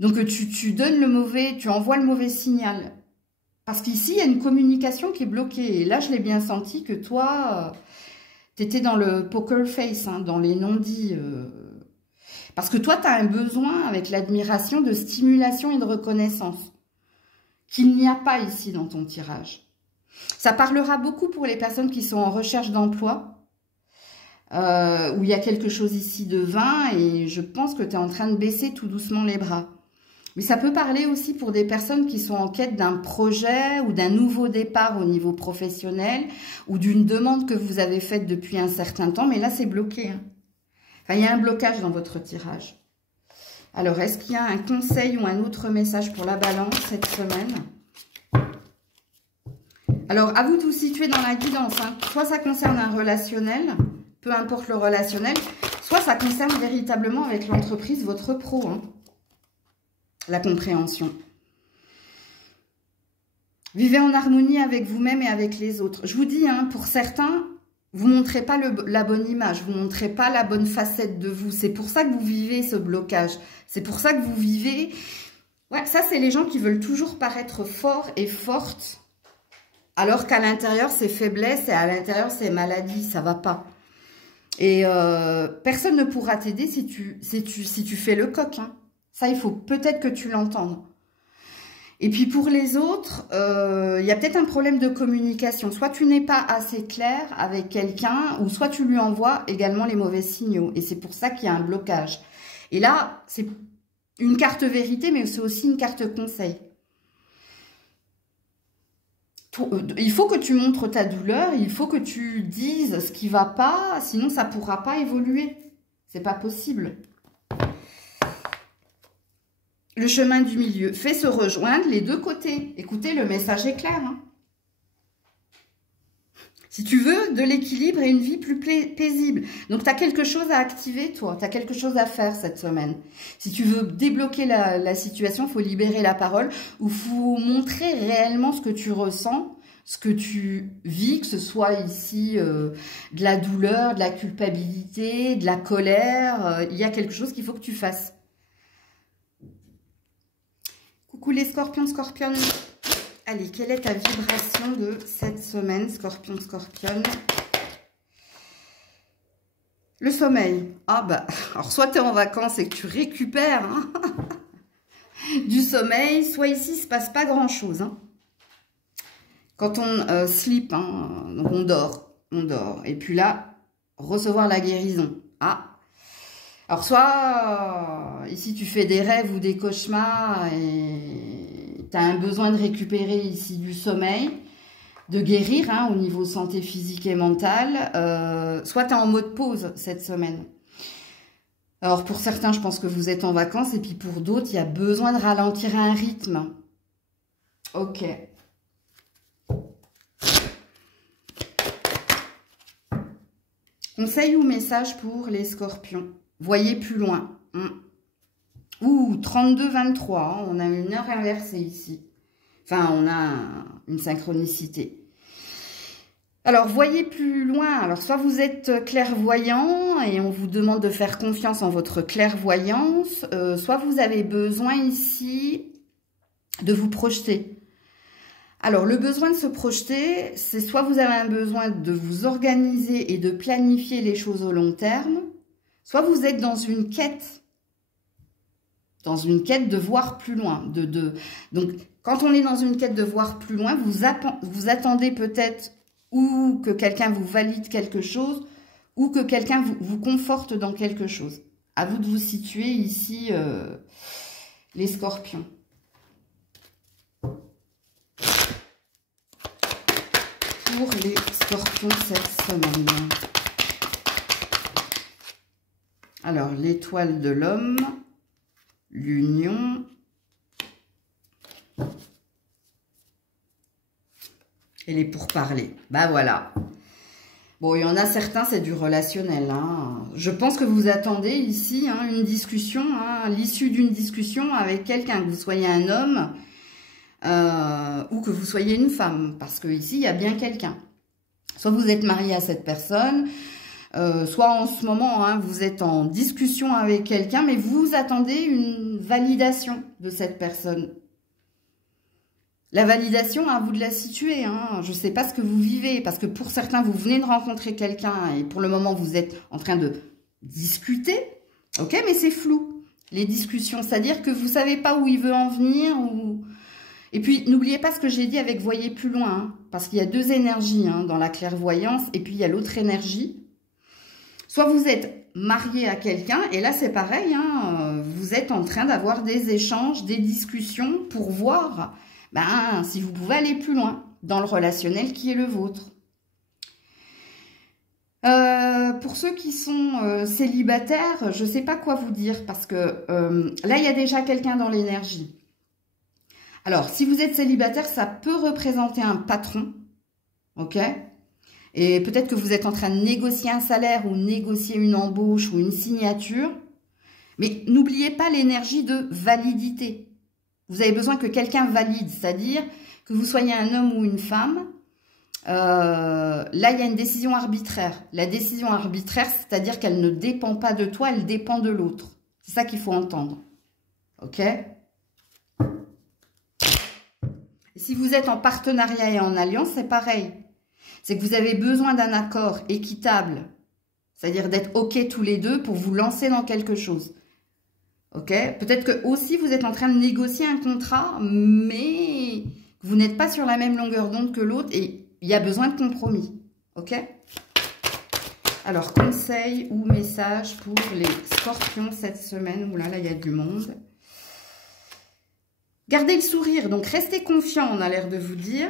Donc, tu donnes le mauvais, tu envoies le mauvais signal. Parce qu'ici, il y a une communication qui est bloquée. Et là, je l'ai bien senti que toi, tu étais dans le poker face, hein, dans les non-dits. Parce que toi, tu as un besoin avec l'admiration de stimulation et de reconnaissance qu'il n'y a pas ici dans ton tirage. Ça parlera beaucoup pour les personnes qui sont en recherche d'emploi, où il y a quelque chose ici de vain et je pense que tu es en train de baisser tout doucement les bras. Mais ça peut parler aussi pour des personnes qui sont en quête d'un projet ou d'un nouveau départ au niveau professionnel ou d'une demande que vous avez faite depuis un certain temps, mais là c'est bloqué. Hein. Enfin, il y a un blocage dans votre tirage. Alors, est-ce qu'il y a un conseil ou un autre message pour la Balance cette semaine? Alors, à vous de vous situer dans la guidance. Hein. Soit ça concerne un relationnel, peu importe le relationnel, soit ça concerne véritablement avec l'entreprise, votre pro. Hein. La compréhension. Vivez en harmonie avec vous-même et avec les autres. Je vous dis, hein, pour certains, vous ne montrez pas la bonne image, vous ne montrez pas la bonne facette de vous. C'est pour ça que vous vivez ce blocage. C'est pour ça que vous vivez... Ouais, ça, c'est les gens qui veulent toujours paraître forts et fortes, alors qu'à l'intérieur, c'est faiblesse et à l'intérieur, c'est maladie. Ça va pas. Et personne ne pourra t'aider si tu fais le coq. Hein. Ça, il faut peut-être que tu l'entendes. Et puis pour les autres, il y a peut-être un problème de communication. Soit tu n'es pas assez clair avec quelqu'un, ou soit tu lui envoies également les mauvais signaux. Et c'est pour ça qu'il y a un blocage. Et là, c'est une carte vérité, mais c'est aussi une carte conseil. Il faut que tu montres ta douleur, il faut que tu dises ce qui ne va pas, sinon ça ne pourra pas évoluer. C'est pas possible. Le chemin du milieu fait se rejoindre les deux côtés. Écoutez, le message est clair. Hein. Si tu veux de l'équilibre et une vie plus paisible. Donc, tu as quelque chose à activer, toi. Tu as quelque chose à faire cette semaine. Si tu veux débloquer la situation, il faut libérer la parole ou il faut montrer réellement ce que tu ressens, ce que tu vis, que ce soit ici de la douleur, de la culpabilité, de la colère. Il y a quelque chose qu'il faut que tu fasses. Coucou les scorpions, scorpionnes. Allez, quelle est ta vibration de cette semaine, scorpion, scorpionne? Le sommeil. Ah bah, alors soit tu es en vacances et que tu récupères hein, du sommeil, soit ici, il ne se passe pas grand-chose. Hein. Quand on sleep, hein, donc on dort. Et puis là, recevoir la guérison. Ah, alors, soit ici, tu fais des rêves ou des cauchemars et tu as un besoin de récupérer ici du sommeil, de guérir hein, au niveau santé physique et mentale. Soit tu es en mode pause cette semaine. Alors, pour certains, je pense que vous êtes en vacances et puis pour d'autres, il y a besoin de ralentir un rythme. Ok. Conseil ou message pour les scorpions? Voyez plus loin. Ouh, 32-23. Hein, on a une heure inversée ici. Enfin, on a une synchronicité. Alors, voyez plus loin. Alors, soit vous êtes clairvoyant et on vous demande de faire confiance en votre clairvoyance. Soit vous avez besoin ici de vous projeter. Alors, le besoin de se projeter, c'est soit vous avez un besoin de vous organiser et de planifier les choses au long terme, soit vous êtes dans une quête de voir plus loin. Donc, quand on est dans une quête de voir plus loin, vous attendez peut-être ou que quelqu'un vous valide quelque chose, ou que quelqu'un vous conforte dans quelque chose. À vous de vous situer ici, les scorpions. Pour les scorpions cette semaine. Alors, l'étoile de l'homme, l'union et les pourparlers. Bah voilà. Bon, il y en a certains, c'est du relationnel. Hein. Je pense que vous attendez ici hein, une discussion, hein, l'issue d'une discussion avec quelqu'un, que vous soyez un homme ou que vous soyez une femme. Parce que ici, il y a bien quelqu'un. Soit vous êtes marié à cette personne, soit en ce moment, hein, vous êtes en discussion avec quelqu'un, mais vous attendez une validation de cette personne. La validation, à vous de la situer. Hein. Je ne sais pas ce que vous vivez, parce que pour certains, vous venez de rencontrer quelqu'un et pour le moment, vous êtes en train de discuter. Ok, mais c'est flou, les discussions. C'est-à-dire que vous ne savez pas où il veut en venir. Et puis, n'oubliez pas ce que j'ai dit avec voyez plus loin, hein, parce qu'il y a deux énergies hein, dans la clairvoyance, et puis il y a l'autre énergie. Soit vous êtes marié à quelqu'un, et là c'est pareil, hein, vous êtes en train d'avoir des échanges, des discussions pour voir si vous pouvez aller plus loin dans le relationnel qui est le vôtre. Pour ceux qui sont célibataires, je ne sais pas quoi vous dire, parce que là il y a déjà quelqu'un dans l'énergie. Alors, si vous êtes célibataire, ça peut représenter un patron, ok? Et peut-être que vous êtes en train de négocier un salaire ou négocier une embauche ou une signature. Mais n'oubliez pas l'énergie de validité. Vous avez besoin que quelqu'un valide, c'est-à-dire que vous soyez un homme ou une femme, là, il y a une décision arbitraire. La décision arbitraire, c'est-à-dire qu'elle ne dépend pas de toi, elle dépend de l'autre. C'est ça qu'il faut entendre. Ok? Et si vous êtes en partenariat et en alliance, c'est pareil. C'est que vous avez besoin d'un accord équitable. C'est-à-dire d'être OK tous les deux pour vous lancer dans quelque chose. Ok? Peut-être que aussi vous êtes en train de négocier un contrat, mais vous n'êtes pas sur la même longueur d'onde que l'autre et il y a besoin de compromis. Ok? Alors, conseil ou message pour les scorpions cette semaine. Oula, là, il y a du monde. Gardez le sourire, donc restez confiant, on a l'air de vous dire.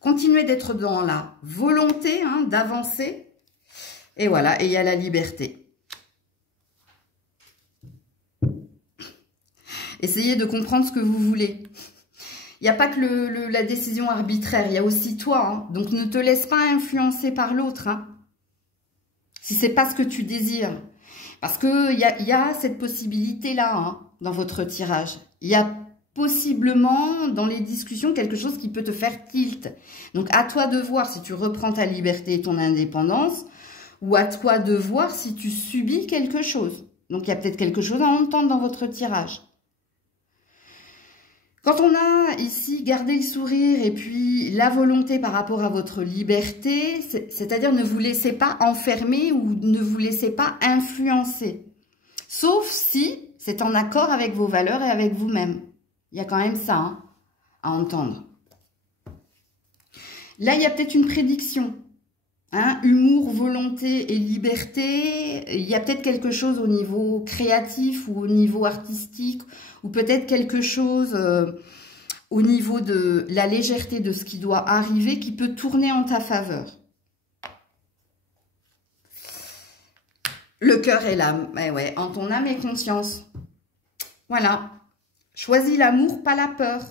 Continuez d'être dans la volonté d'avancer. Et voilà, et il y a la liberté. Essayez de comprendre ce que vous voulez. Il n'y a pas que la décision arbitraire, il y a aussi toi. Donc ne te laisse pas influencer par l'autre. Si ce n'est pas ce que tu désires. Parce qu'il y a cette possibilité-là dans votre tirage. Il y a possiblement dans les discussions quelque chose qui peut te faire tilt. Donc à toi de voir si tu reprends ta liberté et ton indépendance ou à toi de voir si tu subis quelque chose. Donc il y a peut-être quelque chose à entendre dans votre tirage. Quand on a ici gardé le sourire et puis la volonté par rapport à votre liberté, c'est-à-dire ne vous laissez pas enfermer ou ne vous laissez pas influencer. Sauf si c'est en accord avec vos valeurs et avec vous-même. Il y a quand même ça à entendre. Là, il y a peut-être une prédiction. Humour, volonté et liberté. Il y a peut-être quelque chose au niveau créatif ou au niveau artistique. Ou peut-être quelque chose au niveau de la légèreté de ce qui doit arriver qui peut tourner en ta faveur. Le cœur et l'âme. Eh ouais, en ton âme et conscience. Voilà. Choisis l'amour, pas la peur.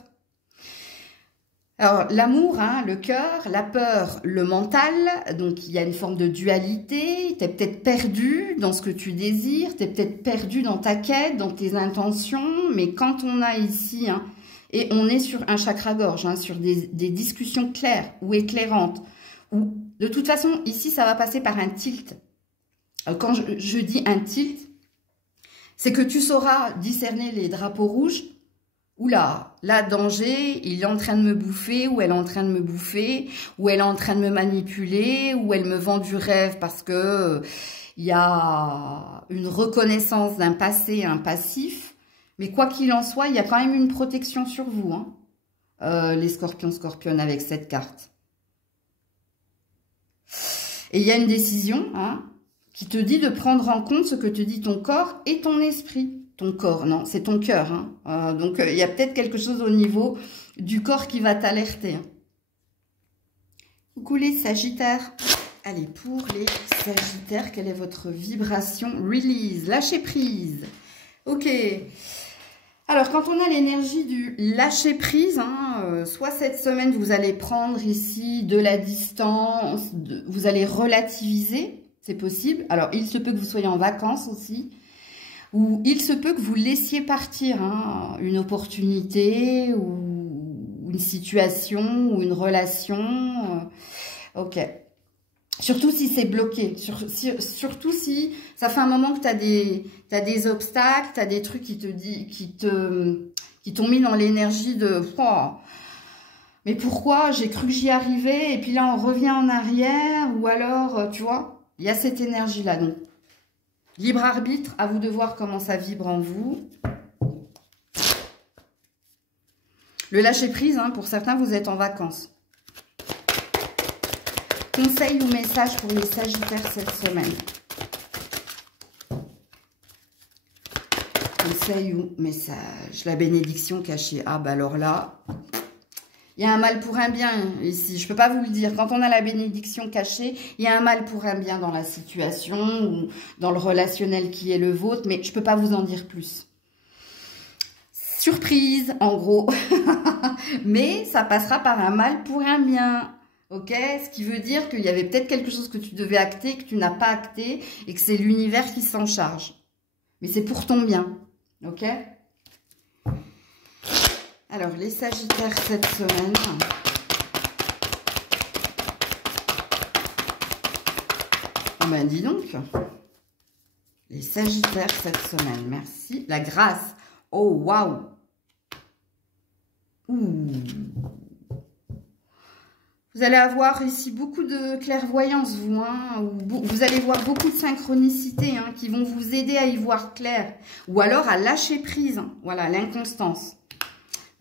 Alors, l'amour, le cœur, la peur, le mental. Donc, il y a une forme de dualité. Tu es peut-être perdu dans ce que tu désires. Tu es peut-être perdu dans ta quête, dans tes intentions. Mais quand on a ici, et on est sur un chakra-gorge, sur des discussions claires ou éclairantes, ou de toute façon, ici, ça va passer par un tilt. Quand je dis un tilt, c'est que tu sauras discerner les drapeaux rouges. Oula, là, danger, il est en train de me bouffer, ou elle est en train de me bouffer, ou elle est en train de me manipuler, ou elle me vend du rêve parce que il y a une reconnaissance d'un passé, un passif. Mais quoi qu'il en soit, il y a quand même une protection sur vous, les scorpions, scorpionnes, avec cette carte. Et il y a une décision, qui te dit de prendre en compte ce que te dit ton corps et ton esprit. Ton corps, non, c'est ton cœur. Donc, il y a peut-être quelque chose au niveau du corps qui va t'alerter. Coucou les Sagittaires. Allez, pour les Sagittaires, quelle est votre vibration? Release, lâcher prise. Ok. Alors, quand on a l'énergie du lâcher prise, soit cette semaine, vous allez prendre ici de la distance, vous allez relativiser, c'est possible. Alors, il se peut que vous soyez en vacances aussi. Ou il se peut que vous laissiez partir une opportunité ou une situation ou une relation. Ok. Surtout si c'est bloqué. Surtout si ça fait un moment que tu as des obstacles, tu as des trucs qui t'ont mis dans l'énergie de oh, mais pourquoi j'ai cru que j'y arrivais et puis là on revient en arrière ou alors tu vois, il y a cette énergie là donc. Libre arbitre, à vous de voir comment ça vibre en vous. Le lâcher prise, pour certains, vous êtes en vacances. Conseil ou message pour les Sagittaires cette semaine. Conseil ou message. La bénédiction cachée. Ah, bah alors là, il y a un mal pour un bien ici. Je ne peux pas vous le dire. Quand on a la bénédiction cachée, il y a un mal pour un bien dans la situation ou dans le relationnel qui est le vôtre. Mais je ne peux pas vous en dire plus. Surprise, en gros. Mais ça passera par un mal pour un bien. Ok? Ce qui veut dire qu'il y avait peut-être quelque chose que tu devais acter, que tu n'as pas acté et que c'est l'univers qui s'en charge. Mais c'est pour ton bien. Ok? Alors, les Sagittaires cette semaine. Oh ben, dis donc. Les Sagittaires cette semaine, merci. La grâce. Oh, waouh. Ouh. Vous allez avoir ici beaucoup de clairvoyance, vous. Hein, vous allez voir beaucoup de synchronicité hein, qui vont vous aider à y voir clair. Ou alors à lâcher prise. Hein, voilà, l'inconstance.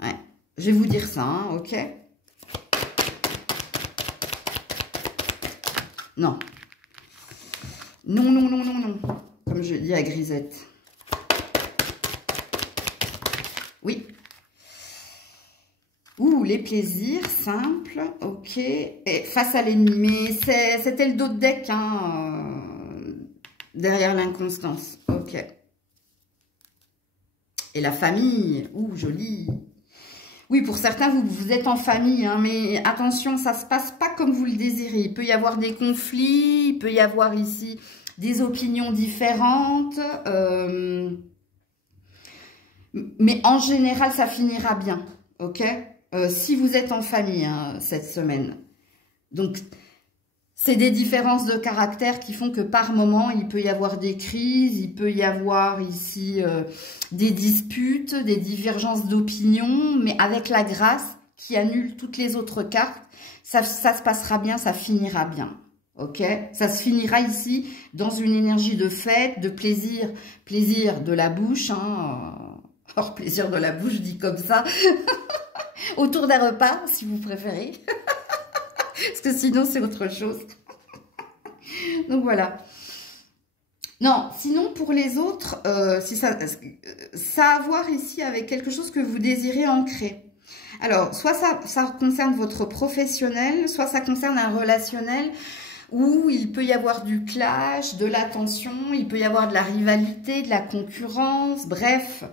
Ouais, je vais vous dire ça, hein, ok? Non. Non, non, non, non, non. Comme je dis à Grisette. Oui. Ouh, les plaisirs, simples, ok. Et face à l'ennemi, mais c'était le dos de deck, hein, derrière l'inconstance, ok. Et la famille, ouh, joli. Oui, pour certains, vous êtes en famille, hein, mais attention, ça ne se passe pas comme vous le désirez. Il peut y avoir des conflits, il peut y avoir ici des opinions différentes. Mais en général, ça finira bien, ok? Si vous êtes en famille hein, cette semaine. Donc, c'est des différences de caractère qui font que par moment, il peut y avoir des crises, il peut y avoir ici des disputes, des divergences d'opinion, mais avec la grâce qui annule toutes les autres cartes, ça se passera bien, ça finira bien. Ok, ça se finira ici dans une énergie de fête, de plaisir, plaisir de la bouche, hein, hors plaisir de la bouche, dit comme ça, autour d'un repas, si vous préférez, parce que sinon c'est autre chose. Donc voilà. Non, sinon pour les autres, si ça a à voir ici avec quelque chose que vous désirez ancrer. Alors, soit ça concerne votre professionnel, soit ça concerne un relationnel où il peut y avoir du clash, de la tension, il peut y avoir de la rivalité, de la concurrence, bref.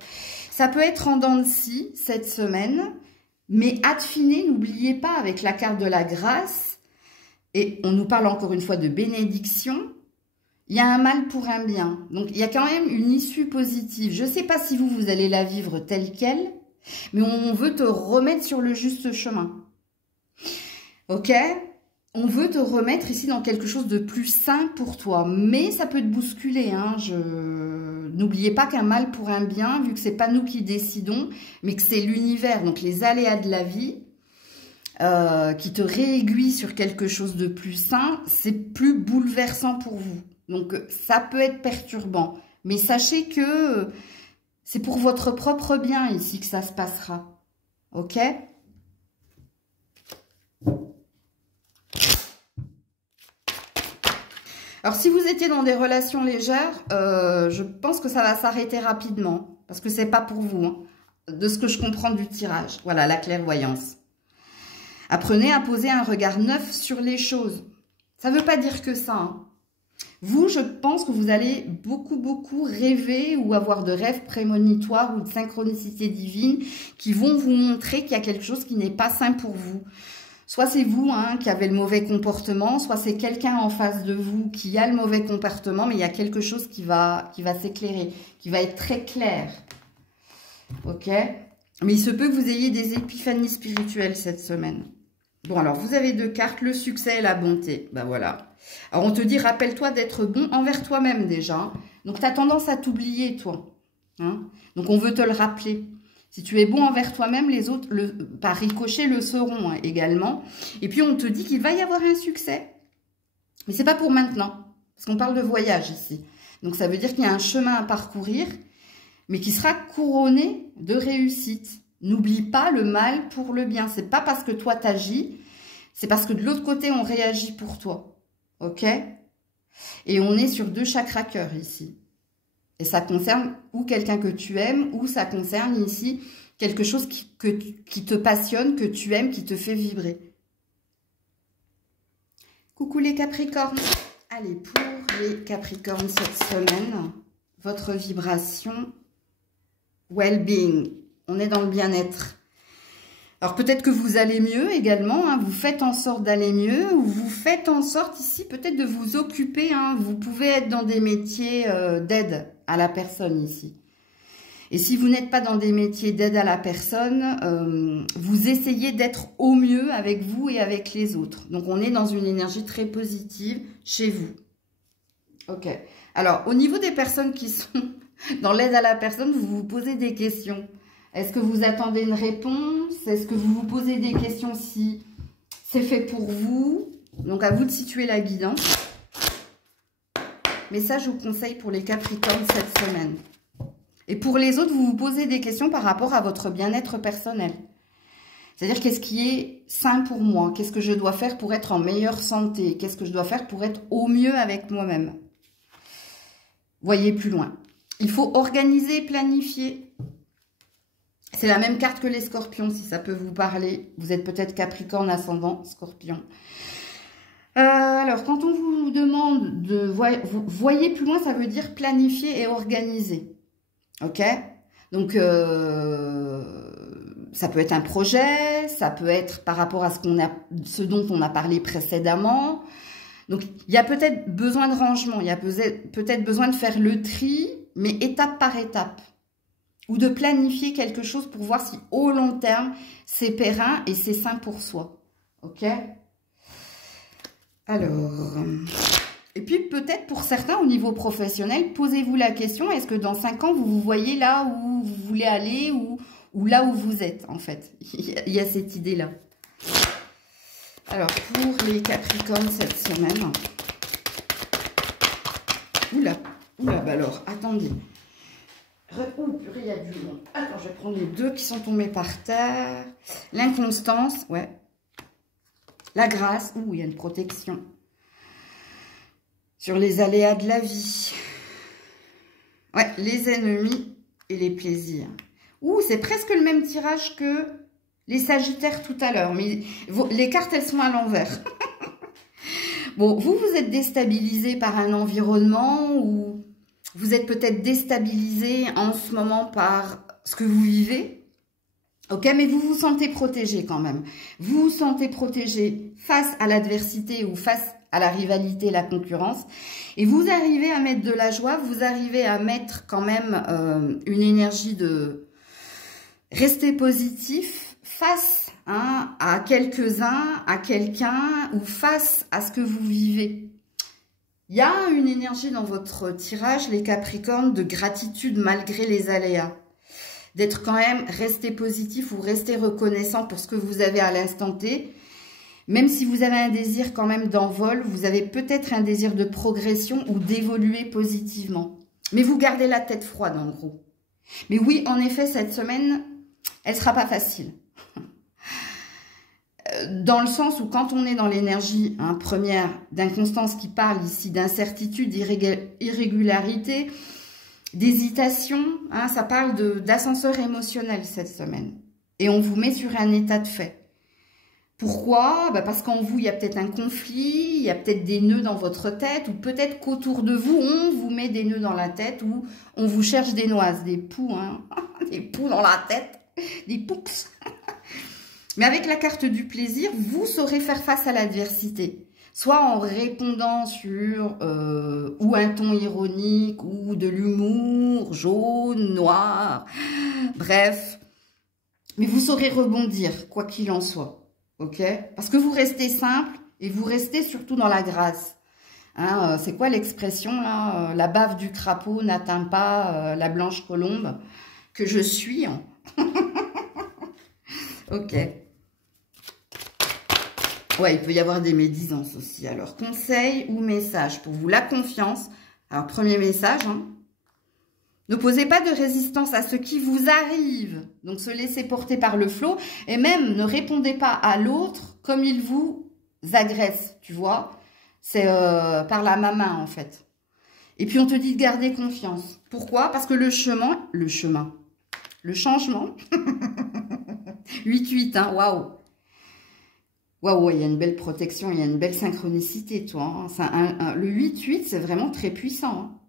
Ça peut être en dents de scie cette semaine, mais ad fine, n'oubliez pas avec la carte de la grâce, et on nous parle encore une fois de bénédiction, il y a un mal pour un bien. Donc, il y a quand même une issue positive. Je ne sais pas si vous allez la vivre telle qu'elle, mais on veut te remettre sur le juste chemin. Ok ? On veut te remettre ici dans quelque chose de plus sain pour toi. Mais ça peut te bousculer. Hein. N'oubliez pas qu'un mal pour un bien, vu que ce n'est pas nous qui décidons, mais que c'est l'univers, donc les aléas de la vie, qui te réaiguillent sur quelque chose de plus sain, c'est plus bouleversant pour vous. Donc, ça peut être perturbant. Mais sachez que c'est pour votre propre bien ici que ça se passera. Ok ? Alors, si vous étiez dans des relations légères, je pense que ça va s'arrêter rapidement. Parce que c'est pas pour vous, hein, de ce que je comprends du tirage. Voilà, la clairvoyance. Apprenez à poser un regard neuf sur les choses. Ça ne veut pas dire que ça, hein. Vous, je pense que vous allez beaucoup rêver ou avoir de rêves prémonitoires ou de synchronicité divine qui vont vous montrer qu'il y a quelque chose qui n'est pas sain pour vous. Soit c'est vous hein, qui avez le mauvais comportement, soit c'est quelqu'un en face de vous qui a le mauvais comportement, mais il y a quelque chose qui va s'éclairer, qui va être très clair. Ok ? Mais il se peut que vous ayez des épiphanies spirituelles cette semaine. Bon, alors, vous avez deux cartes, le succès et la bonté. Ben voilà. Alors, on te dit, rappelle-toi d'être bon envers toi-même déjà. Donc, tu as tendance à t'oublier, toi. Hein? Donc, on veut te le rappeler. Si tu es bon envers toi-même, les autres, par ricochet, le seront hein, également. Et puis, on te dit qu'il va y avoir un succès. Mais c'est pas pour maintenant. Parce qu'on parle de voyage ici. Donc, ça veut dire qu'il y a un chemin à parcourir, mais qui sera couronné de réussite. N'oublie pas le mal pour le bien. C'est pas parce que toi t'agis, c'est parce que de l'autre côté on réagit pour toi. Ok? Et on est sur deux chakras cœur ici. Et ça concerne ou quelqu'un que tu aimes, ou ça concerne ici quelque chose qui te passionne, que tu aimes, qui te fait vibrer. Coucou les Capricornes. Allez, pour les Capricornes cette semaine, votre vibration well-being. On est dans le bien-être. Alors peut-être que vous allez mieux également, hein, vous faites en sorte d'aller mieux, ou vous faites en sorte ici peut-être de vous occuper, hein, vous pouvez être dans des métiers d'aide à la personne ici. Et si vous n'êtes pas dans des métiers d'aide à la personne, vous essayez d'être au mieux avec vous et avec les autres. Donc, on est dans une énergie très positive chez vous. Ok. Alors, au niveau des personnes qui sont dans l'aide à la personne, vous vous posez des questions. Est-ce que vous attendez une réponse? Est-ce que vous vous posez des questions si c'est fait pour vous? Donc, à vous de situer la guidance. Mais ça, je vous conseille pour les Capricornes cette semaine. Et pour les autres, vous vous posez des questions par rapport à votre bien-être personnel. C'est-à-dire, qu'est-ce qui est sain pour moi? Qu'est-ce que je dois faire pour être en meilleure santé? Qu'est-ce que je dois faire pour être au mieux avec moi-même? Voyez plus loin. Il faut organiser et planifier. C'est la même carte que les scorpions, si ça peut vous parler. Vous êtes peut-être Capricorne, ascendant, scorpion. Alors, quand on vous demande de voyez plus loin, ça veut dire planifier et organiser. Ok? Donc, ça peut être un projet, ça peut être par rapport à ce dont on a parlé précédemment. Donc, il y a peut-être besoin de rangement, il y a peut-être besoin de faire le tri, mais étape par étape. Ou de planifier quelque chose pour voir si au long terme, c'est périn et c'est sain pour soi. Ok? Alors, et puis peut-être pour certains au niveau professionnel, posez-vous la question, est-ce que dans 5 ans, vous vous voyez là où vous voulez aller ou là où vous êtes en fait? Il y a cette idée-là. Alors, pour les Capricornes cette semaine, oula, bah alors, attendez. Oh purée, il y a du monde. Attends, je vais prendre les deux qui sont tombés par terre. L'inconstance, ouais. La grâce, il y a une protection. Sur les aléas de la vie. Ouais, les ennemis et les plaisirs. C'est presque le même tirage que les Sagittaires tout à l'heure. Mais les cartes, elles sont à l'envers. Bon, vous êtes déstabilisé par un environnement ou vous êtes peut-être déstabilisé en ce moment par ce que vous vivez. Ok, mais vous vous sentez protégé quand même. Vous vous sentez protégé face à l'adversité ou face à la rivalité, la concurrence. Et vous arrivez à mettre de la joie, vous arrivez à mettre quand même une énergie de rester positif face à quelques-uns, à quelqu'un ou face à ce que vous vivez. Il y a une énergie dans votre tirage, les Capricornes, de gratitude malgré les aléas. D'être quand même resté positif ou rester reconnaissant pour ce que vous avez à l'instant T. Même si vous avez un désir quand même d'envol, vous avez peut-être un désir de progression ou d'évoluer positivement. Mais vous gardez la tête froide en gros. Mais oui, en effet, cette semaine, elle ne sera pas facile. Dans le sens où quand on est dans l'énergie première d'inconstance qui parle ici d'incertitude, d'irrégularité, d'hésitation, ça parle d'ascenseur émotionnel cette semaine. Et on vous met sur un état de fait. Pourquoi? Parce qu'en vous, il y a peut-être un conflit, il y a peut-être des nœuds dans votre tête, ou peut-être qu'autour de vous, on vous met des nœuds dans la tête, ou on vous cherche des noises, des poux, des poux dans la tête, des poucs. Mais avec la carte du plaisir, vous saurez faire face à l'adversité. Soit en répondant sur ou un ton ironique, ou de l'humour, jaune, noir, bref. Mais vous saurez rebondir, quoi qu'il en soit. Ok? Parce que vous restez simple et vous restez surtout dans la grâce. C'est quoi l'expression là? La bave du crapaud n'atteint pas la blanche colombe que je suis. Ok. Ouais, il peut y avoir des médisances aussi. Alors, conseil ou message pour vous, la confiance. Alors, premier message, ne posez pas de résistance à ce qui vous arrive. Donc, se laisser porter par le flot. Et même, ne répondez pas à l'autre comme il vous agresse, tu vois. C'est par la main, en fait. Et puis, on te dit de garder confiance. Pourquoi? Parce que le changement, 8-8, waouh. Waouh, il y a une belle protection, il y a une belle synchronicité, toi. Le 8-8, c'est vraiment très puissant.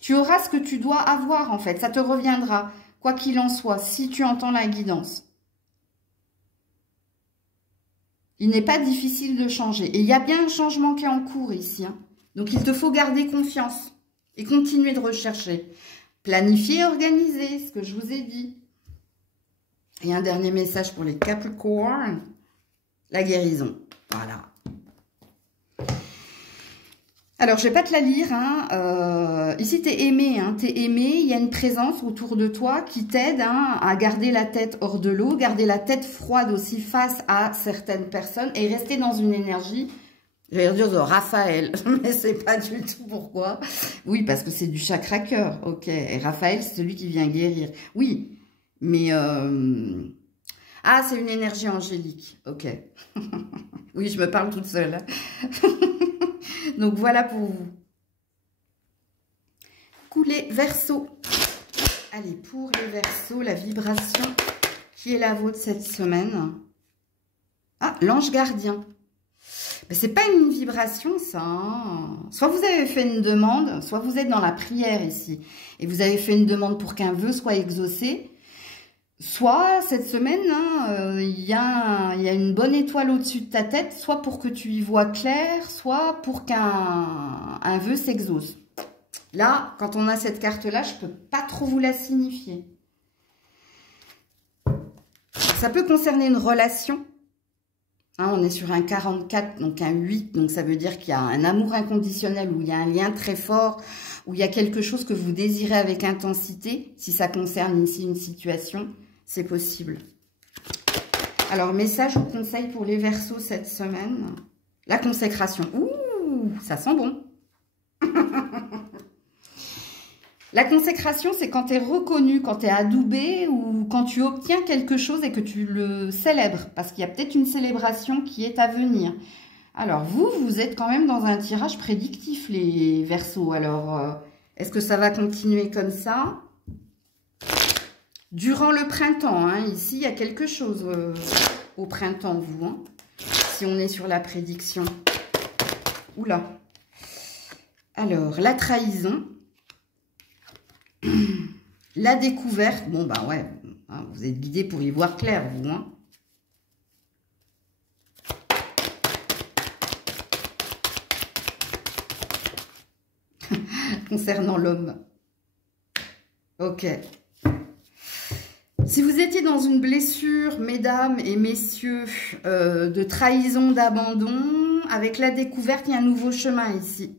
Tu auras ce que tu dois avoir, en fait. Ça te reviendra, quoi qu'il en soit, si tu entends la guidance. Il n'est pas difficile de changer. Et il y a bien un changement qui est en cours ici. Donc, il te faut garder confiance et continuer de rechercher. Planifier, organiser, ce que je vous ai dit. Et un dernier message pour les Capricornes. La guérison. Voilà. Alors, je ne vais pas te la lire. Ici, tu es aimé. T'es aimé. Il y a une présence autour de toi qui t'aide à garder la tête hors de l'eau, garder la tête froide aussi face à certaines personnes et rester dans une énergie, j'allais dire de Raphaël, mais c'est pas du tout pourquoi. Oui, parce que c'est du chakra cœur. Ok. Et Raphaël, c'est celui qui vient guérir. Oui, mais... Ah, c'est une énergie angélique. Ok. Oui, je me parle toute seule. Donc, voilà pour vous. Couler Verseau. Allez, pour les Verseaux, la vibration qui est la vôtre cette semaine. Ah, l'ange gardien. Mais c'est pas une vibration, ça. Soit vous avez fait une demande, soit vous êtes dans la prière ici. Et vous avez fait une demande pour qu'un vœu soit exaucé. Soit, cette semaine, il y a une bonne étoile au-dessus de ta tête, soit pour que tu y vois clair, soit pour qu'un vœu s'exauce. Là, quand on a cette carte-là, je ne peux pas trop vous la signifier. Ça peut concerner une relation. On est sur un 44, donc un 8, donc ça veut dire qu'il y a un amour inconditionnel, où il y a un lien très fort, où il y a quelque chose que vous désirez avec intensité. Si ça concerne ici une situation, c'est possible. Alors, message ou conseil pour les Verseaux cette semaine. La consécration. Ouh, ça sent bon. La consécration, c'est quand tu es reconnu, quand tu es adoubé ou quand tu obtiens quelque chose et que tu le célèbres. Parce qu'il y a peut-être une célébration qui est à venir. Alors, vous êtes quand même dans un tirage prédictif, les Verseaux. Alors, est-ce que ça va continuer comme ça? Durant le printemps, ici, il y a quelque chose au printemps, vous. Si on est sur la prédiction. Oula. Alors, la trahison. La découverte. Bon, bah ouais, vous êtes guidé pour y voir clair, vous. Concernant l'homme. Ok. Si vous étiez dans une blessure, mesdames et messieurs, de trahison, d'abandon, avec la découverte, il y a un nouveau chemin ici.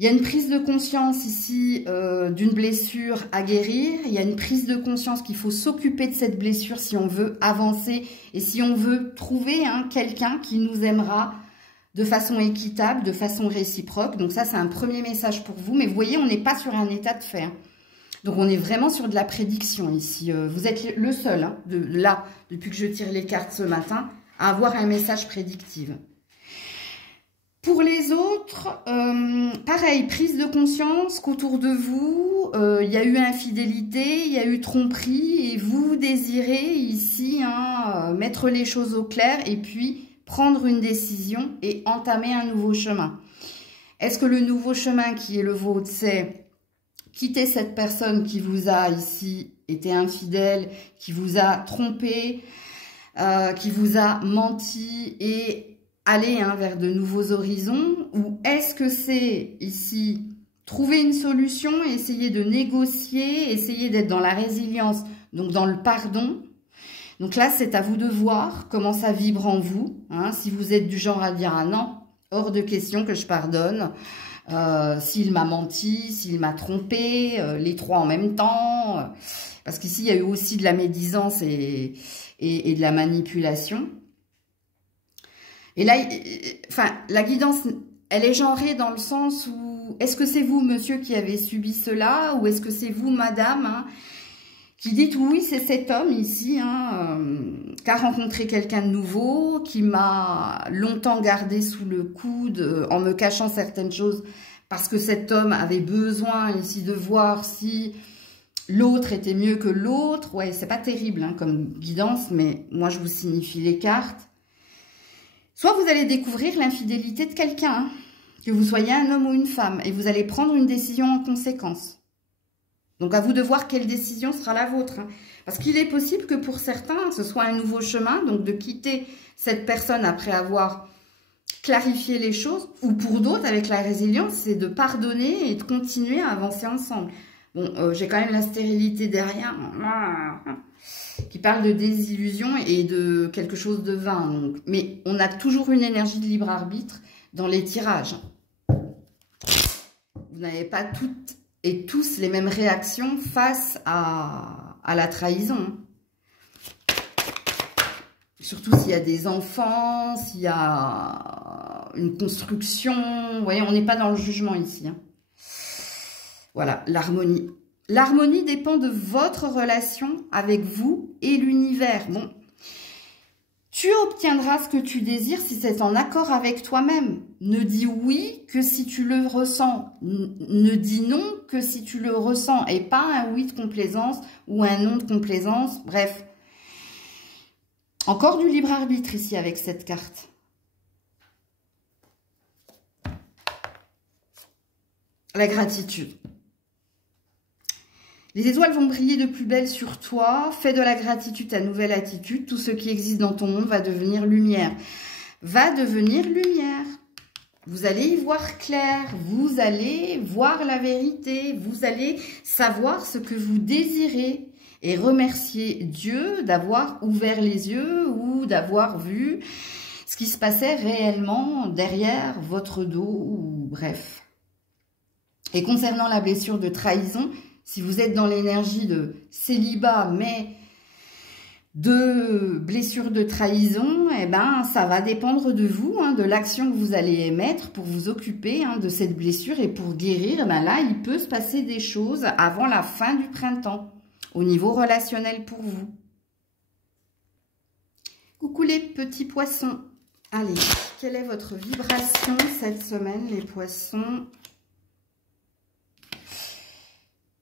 Il y a une prise de conscience ici d'une blessure à guérir. Il y a une prise de conscience qu'il faut s'occuper de cette blessure si on veut avancer et si on veut trouver quelqu'un qui nous aimera de façon équitable, de façon réciproque. Donc ça, c'est un premier message pour vous. Mais vous voyez, on n'est pas sur un état de fait. Donc, on est vraiment sur de la prédiction ici. Vous êtes le seul, là, depuis que je tire les cartes ce matin, à avoir un message prédictif. Pour les autres, pareil, prise de conscience qu'autour de vous, il y a eu infidélité, il y a eu tromperie, et vous désirez ici mettre les choses au clair et puis prendre une décision et entamer un nouveau chemin. Est-ce que le nouveau chemin qui est le vôtre, c'est quitter cette personne qui vous a ici été infidèle, qui vous a trompé, qui vous a menti et aller vers de nouveaux horizons? Ou est-ce que c'est ici trouver une solution, essayer de négocier, essayer d'être dans la résilience, donc dans le pardon? Donc là, c'est à vous de voir comment ça vibre en vous. Si vous êtes du genre à dire « Ah non, hors de question que je pardonne », s'il m'a menti, s'il m'a trompé, les trois en même temps, parce qu'ici il y a eu aussi de la médisance et de la manipulation. Et là, la guidance, elle est genrée dans le sens où, est-ce que c'est vous, monsieur, qui avez subi cela, ou est-ce que c'est vous, madame, qui dites oui, c'est cet homme ici, qui a rencontré quelqu'un de nouveau, qui m'a longtemps gardé sous le coude en me cachant certaines choses, parce que cet homme avait besoin ici de voir si l'autre était mieux que l'autre. Ouais, c'est pas terrible comme guidance, mais moi je vous signifie les cartes. Soit vous allez découvrir l'infidélité de quelqu'un, que vous soyez un homme ou une femme, et vous allez prendre une décision en conséquence. Donc, à vous de voir quelle décision sera la vôtre. Parce qu'il est possible que pour certains, ce soit un nouveau chemin, donc de quitter cette personne après avoir clarifié les choses. Ou pour d'autres, avec la résilience, c'est de pardonner et de continuer à avancer ensemble. Bon, j'ai quand même la stérilité derrière, qui parle de désillusion et de quelque chose de vain. Donc. Mais on a toujours une énergie de libre arbitre dans les tirages. Vous n'avez pas toutes et tous les mêmes réactions face à la trahison. Surtout s'il y a des enfants, s'il y a une construction. Vous voyez, on n'est pas dans le jugement ici. Hein. Voilà, l'harmonie. L'harmonie dépend de votre relation avec vous et l'univers. Bon, tu obtiendras ce que tu désires si c'est en accord avec toi-même. Ne dis oui que si tu le ressens. Ne dis non que si tu le ressens. Et pas un oui de complaisance ou un non de complaisance. Bref. Encore du libre arbitre ici avec cette carte. La gratitude. Les étoiles vont briller de plus belle sur toi. Fais de la gratitude ta nouvelle attitude. Tout ce qui existe dans ton monde va devenir lumière. Va devenir lumière. Vous allez y voir clair. Vous allez voir la vérité. Vous allez savoir ce que vous désirez. Et remercier Dieu d'avoir ouvert les yeux ou d'avoir vu ce qui se passait réellement derrière votre dos. Ou bref. Et concernant la blessure de trahison... Si vous êtes dans l'énergie de célibat, mais de blessure de trahison, eh ben, ça va dépendre de vous, hein, de l'action que vous allez émettre pour vous occuper de cette blessure et pour guérir. Eh ben là, il peut se passer des choses avant la fin du printemps, au niveau relationnel pour vous. Coucou les petits poissons. Allez, quelle est votre vibration cette semaine, les poissons ?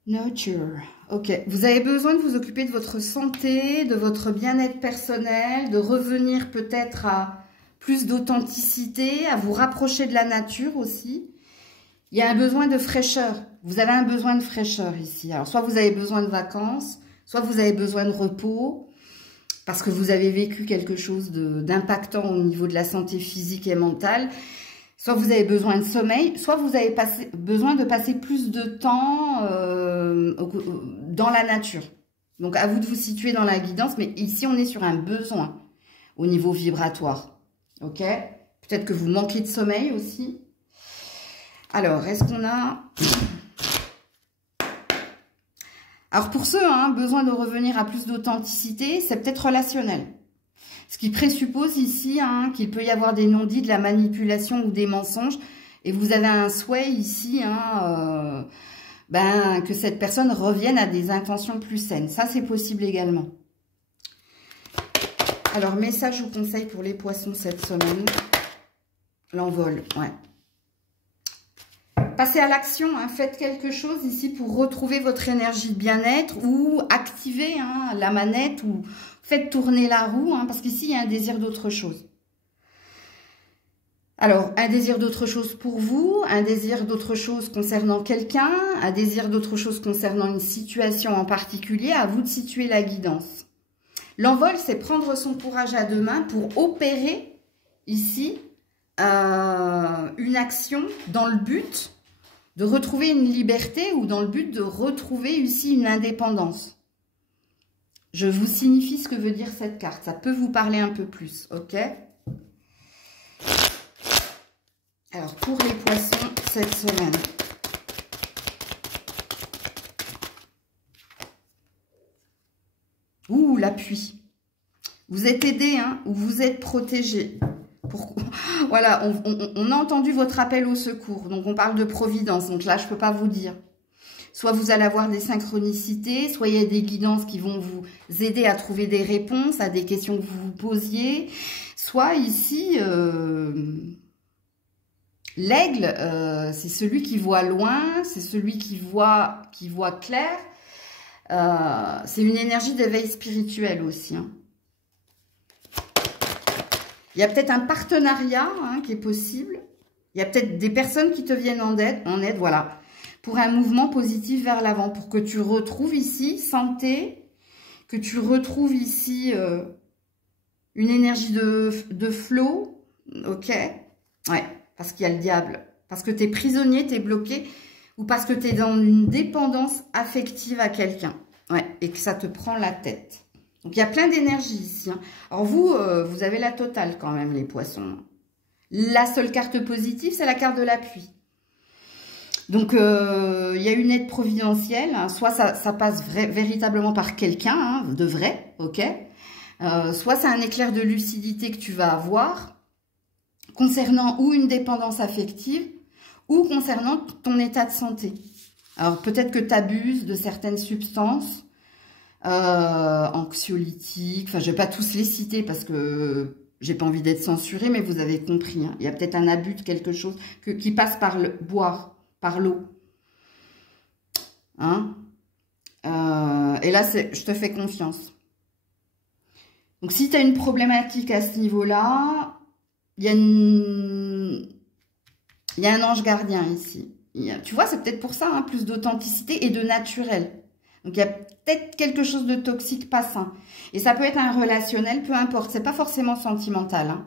Nurture. Ok. Vous avez besoin de vous occuper de votre santé, de votre bien-être personnel, de revenir peut-être à plus d'authenticité, à vous rapprocher de la nature aussi. Il y a un besoin de fraîcheur. Vous avez un besoin de fraîcheur ici. Alors, soit vous avez besoin de vacances, soit vous avez besoin de repos, parce que vous avez vécu quelque chose d'impactant au niveau de la santé physique et mentale. Soit vous avez besoin de sommeil, soit vous avez besoin de passer plus de temps dans la nature. Donc, à vous de vous situer dans la guidance. Mais ici, on est sur un besoin au niveau vibratoire. Ok? Peut-être que vous manquez de sommeil aussi. Alors, est-ce qu'on a... Alors, pour ceux, besoin de revenir à plus d'authenticité, c'est peut-être relationnel. Ce qui présuppose ici qu'il peut y avoir des non-dits, de la manipulation ou des mensonges. Et vous avez un souhait ici que cette personne revienne à des intentions plus saines. Ça, c'est possible également. Alors, message ou conseil pour les poissons cette semaine. L'envol, ouais. Passez à l'action, faites quelque chose ici pour retrouver votre énergie de bien-être ou activer la manette ou faites tourner la roue parce qu'ici il y a un désir d'autre chose. Alors, un désir d'autre chose pour vous, un désir d'autre chose concernant quelqu'un, un désir d'autre chose concernant une situation en particulier, à vous de situer la guidance. L'envol, c'est prendre son courage à deux mains pour opérer ici une action dans le but de retrouver une liberté ou dans le but de retrouver ici une indépendance. Je vous signifie ce que veut dire cette carte. Ça peut vous parler un peu plus, ok? Alors, pour les poissons, cette semaine. Ouh, l'appui. Vous êtes aidé, ou vous êtes protégé. Voilà, on a entendu votre appel au secours. Donc, on parle de providence. Donc là, je ne peux pas vous dire. Soit vous allez avoir des synchronicités, soit il y a des guidances qui vont vous aider à trouver des réponses à des questions que vous vous posiez. Soit ici, l'aigle, c'est celui qui voit loin, c'est celui qui voit clair. C'est une énergie d'éveil spirituel aussi. Il y a peut-être un partenariat qui est possible. Il y a peut-être des personnes qui te viennent en aide, voilà. Pour un mouvement positif vers l'avant, pour que tu retrouves ici santé, que tu retrouves ici une énergie de flow, ok? Ouais, parce qu'il y a le diable, parce que tu es prisonnier, tu es bloqué ou parce que tu es dans une dépendance affective à quelqu'un. Ouais, et que ça te prend la tête. Donc, il y a plein d'énergie ici. Hein. Alors, vous avez la totale quand même, les poissons. La seule carte positive, c'est la carte de l'appui. Donc, il y a une aide providentielle. Hein. Soit ça passe véritablement par quelqu'un, hein, de vrai, ok. Soit c'est un éclair de lucidité que tu vas avoir concernant ou une dépendance affective ou concernant ton état de santé. Alors, peut-être que tu abuses de certaines substances anxiolytiques. Enfin, je ne vais pas tous les citer parce que j'ai pas envie d'être censurée, mais vous avez compris. Hein. Il y a peut-être un abus de quelque chose qui passe par le boire, par l'eau. Hein et là, je te fais confiance. Donc, si tu as une problématique à ce niveau-là, il y a un ange gardien ici. Tu vois, c'est peut-être pour ça, hein, plus d'authenticité et de naturel. Donc, il y a peut-être quelque chose de toxique, pas sain. Et ça peut être un relationnel, peu importe. C'est pas forcément sentimental. Hein.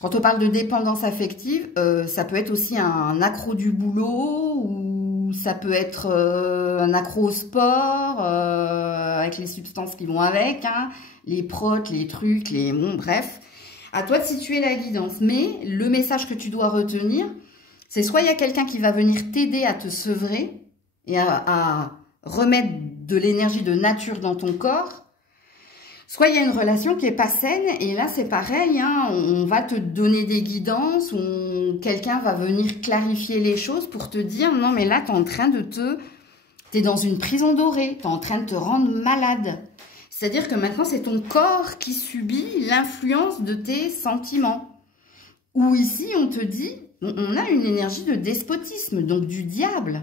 Quand on parle de dépendance affective, ça peut être aussi un accro du boulot ou ça peut être un accro au sport avec les substances qui vont avec, hein, les protes, les trucs, bon, bref. À toi de situer la guidance. Mais le message que tu dois retenir, c'est soit il y a quelqu'un qui va venir t'aider à te sevrer et à remettre de l'énergie de nature dans ton corps, soit il y a une relation qui n'est pas saine et là c'est pareil, hein, on va te donner des guidances, quelqu'un va venir clarifier les choses pour te dire non mais là tu es en train de t'es dans une prison dorée, tu es en train de te rendre malade. C'est-à-dire que maintenant c'est ton corps qui subit l'influence de tes sentiments. Ou ici on te dit, on a une énergie de despotisme, donc du diable.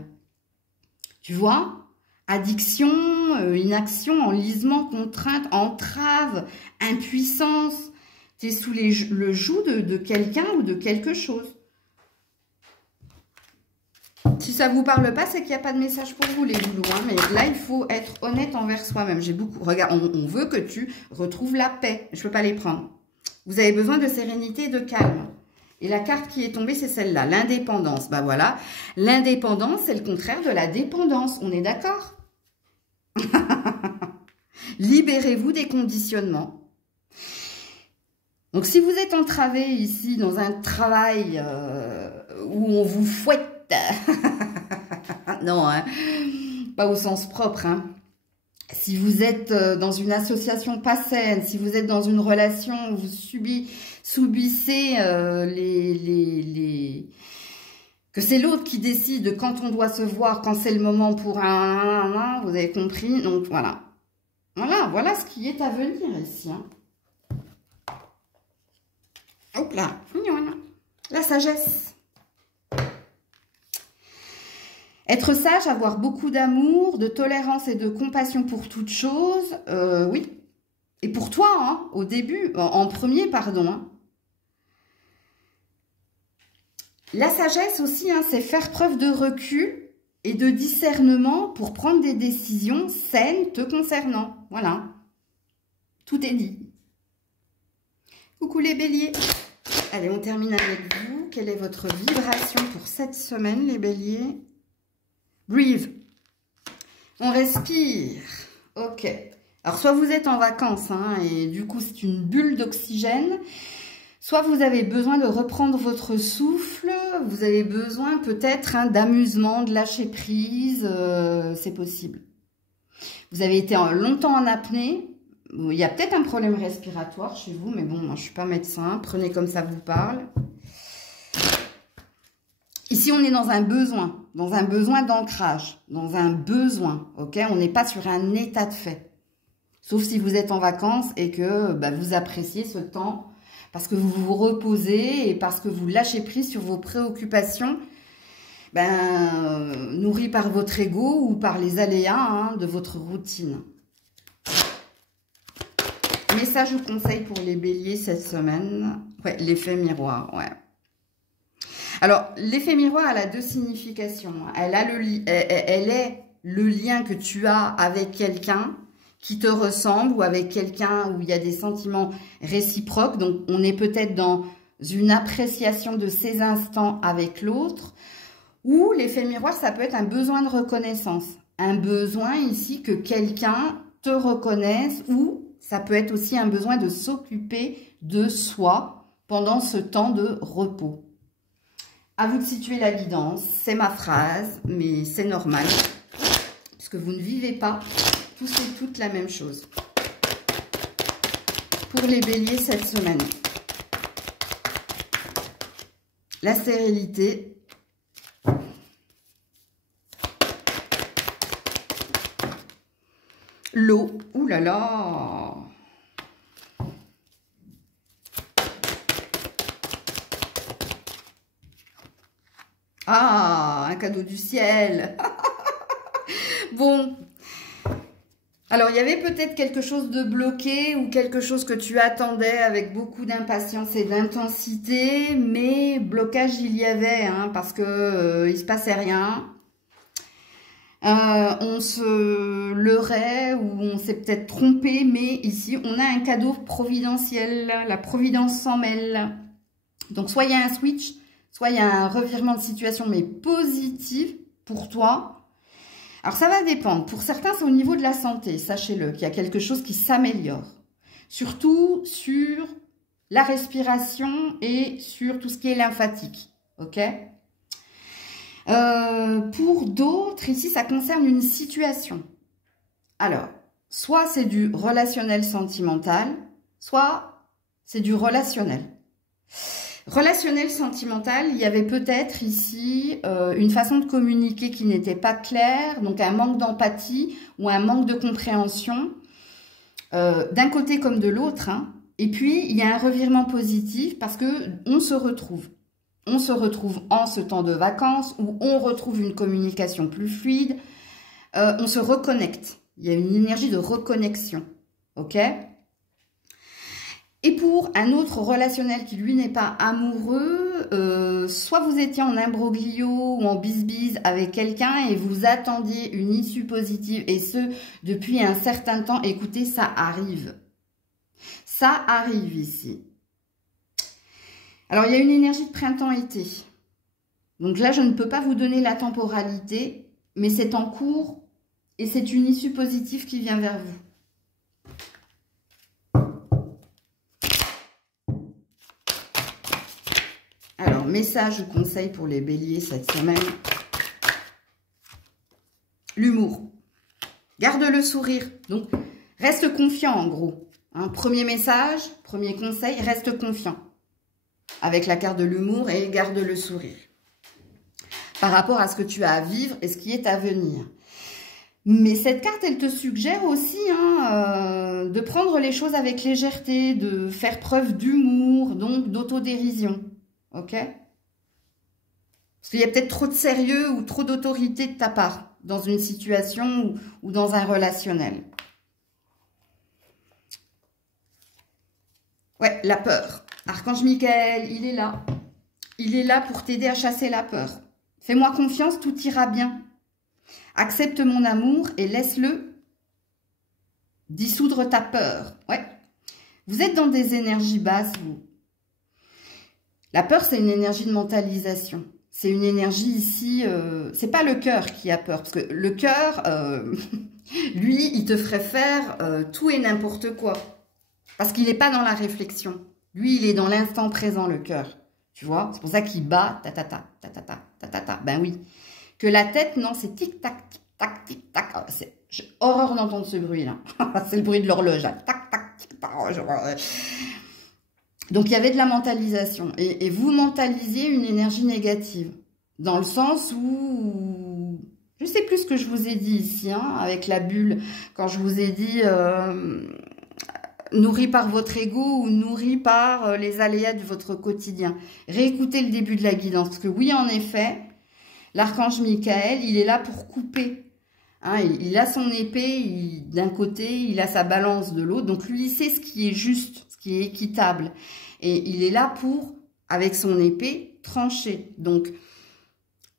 Tu vois ? Addiction, inaction, enlisement, contrainte, entrave, impuissance. Tu es sous le joug de quelqu'un ou de quelque chose. Si ça ne vous parle pas, c'est qu'il n'y a pas de message pour vous, les loulous. Hein, mais là, il faut être honnête envers soi-même. Regarde, on veut que tu retrouves la paix. Je ne peux pas les prendre. Vous avez besoin de sérénité et de calme. Et la carte qui est tombée, c'est celle-là, l'indépendance. Ben voilà, l'indépendance, c'est le contraire de la dépendance. On est d'accord? Libérez-vous des conditionnements. Donc, si vous êtes entravé ici dans un travail où on vous fouette, non, hein, pas au sens propre, hein. Si vous êtes dans une association pas saine, si vous êtes dans une relation où vous subissez que c'est l'autre qui décide quand on doit se voir, quand c'est le moment pour vous avez compris. Donc voilà. Voilà ce qui est à venir ici. Hein. Hop là. La sagesse. Être sage, avoir beaucoup d'amour, de tolérance et de compassion pour toute chose, oui. Et pour toi, hein, au début, en premier, pardon. Hein. La sagesse aussi, hein, c'est faire preuve de recul et de discernement pour prendre des décisions saines te concernant. Voilà. Tout est dit. Coucou les béliers. Allez, on termine avec vous. Quelle est votre vibration pour cette semaine, les béliers? Breathe. On respire. Ok. Alors, soit vous êtes en vacances, hein, et du coup, c'est une bulle d'oxygène. Soit vous avez besoin de reprendre votre souffle. Vous avez besoin peut-être hein, d'amusement, de lâcher prise. C'est possible. Vous avez été longtemps en apnée. Il y a peut-être un problème respiratoire chez vous, mais bon, moi, je ne suis pas médecin. Prenez comme ça vous parle. Ici, on est dans un besoin d'ancrage, dans un besoin, ok? On n'est pas sur un état de fait. Sauf si vous êtes en vacances et que bah, vous appréciez ce temps parce que vous vous reposez et parce que vous lâchez prise sur vos préoccupations nourries par votre ego ou par les aléas hein, de votre routine. Message ou conseil pour les béliers cette semaine? Ouais, l'effet miroir, ouais. Alors, l'effet miroir, elle a deux significations. Elle est le lien que tu as avec quelqu'un qui te ressemble ou avec quelqu'un où il y a des sentiments réciproques. Donc, on est peut-être dans une appréciation de ces instants avec l'autre Ou l'effet miroir, ça peut être un besoin de reconnaissance. Un besoin ici que quelqu'un te reconnaisse, ou ça peut être aussi un besoin de s'occuper de soi pendant ce temps de repos. À vous de situer la guidance, c'est ma phrase, mais c'est normal, puisque vous ne vivez pas tous et toutes la même chose. Pour les béliers cette semaine, la stérilité, l'eau, ouh là là, ah, un cadeau du ciel. Bon, alors il y avait peut-être quelque chose de bloqué ou quelque chose que tu attendais avec beaucoup d'impatience et d'intensité, mais blocage il y avait, hein, parce que il se passait rien. On se leurrait ou on s'est peut-être trompé, mais ici on a un cadeau providentiel, la providence s'en mêle. Donc soit il y a un switch, soit il y a un revirement de situation, mais positif pour toi. Alors ça va dépendre. Pour certains, c'est au niveau de la santé, sachez-le, qu'il y a quelque chose qui s'améliore. Surtout sur la respiration et sur tout ce qui est lymphatique. Ok ? Pour d'autres, ici, ça concerne une situation. Alors, soit c'est du relationnel sentimental, soit c'est du relationnel. Relationnel sentimental, il y avait peut-être ici une façon de communiquer qui n'était pas claire, donc un manque d'empathie ou un manque de compréhension, d'un côté comme de l'autre. Hein. Et puis, il y a un revirement positif parce qu'on se retrouve. On se retrouve en ce temps de vacances où on retrouve une communication plus fluide. On se reconnecte. Il y a une énergie de reconnexion. Ok ? Et pour un autre relationnel qui, lui, n'est pas amoureux, soit vous étiez en imbroglio ou en bisbise avec quelqu'un et vous attendiez une issue positive, et ce, depuis un certain temps. Écoutez, ça arrive. Ça arrive ici. Alors, il y a une énergie de printemps-été. Donc là, je ne peux pas vous donner la temporalité, mais c'est en cours et c'est une issue positive qui vient vers vous. Alors, message ou conseil pour les béliers cette semaine. L'humour. Garde le sourire. Donc, reste confiant en gros. Hein, premier message, premier conseil, reste confiant. Avec la carte de l'humour et garde le sourire. Par rapport à ce que tu as à vivre et ce qui est à venir. Mais cette carte, elle te suggère aussi de prendre les choses avec légèreté, de faire preuve d'humour, donc d'autodérision. Ok? Parce qu'il y a peut-être trop de sérieux ou trop d'autorité de ta part dans une situation ou dans un relationnel. Ouais, la peur. Archange Michael, il est là. Il est là pour t'aider à chasser la peur. Fais-moi confiance, tout ira bien. Accepte mon amour et laisse-le dissoudre ta peur. Ouais. Vous êtes dans des énergies basses, vous. La peur, c'est une énergie de mentalisation. C'est une énergie ici... c'est pas le cœur qui a peur. Parce que le cœur, lui, il te ferait faire tout et n'importe quoi. Parce qu'il n'est pas dans la réflexion. Lui, il est dans l'instant présent, le cœur. Tu vois? C'est pour ça qu'il bat, ta-ta-ta, ta-ta-ta, ta-ta-ta. Ben oui. Que la tête, non, c'est tic-tac, tic-tac, tic-tac. J'ai horreur d'entendre ce bruit-là. C'est le bruit de l'horloge. Tac-tac, tic-tac. Donc, il y avait de la mentalisation. Et vous mentalisiez une énergie négative. Dans le sens où... Je ne sais plus ce que je vous ai dit ici, hein, avec la bulle. Quand je vous ai dit... nourri par votre ego ou nourri par les aléas de votre quotidien. Réécoutez le début de la guidance. Parce que oui, en effet, l'archange Michael, il est là pour couper. Hein, il a son épée d'un côté, il a sa balance de l'autre. Donc lui, il sait ce qui est juste, ce qui est équitable. Et il est là pour, avec son épée, trancher. Donc,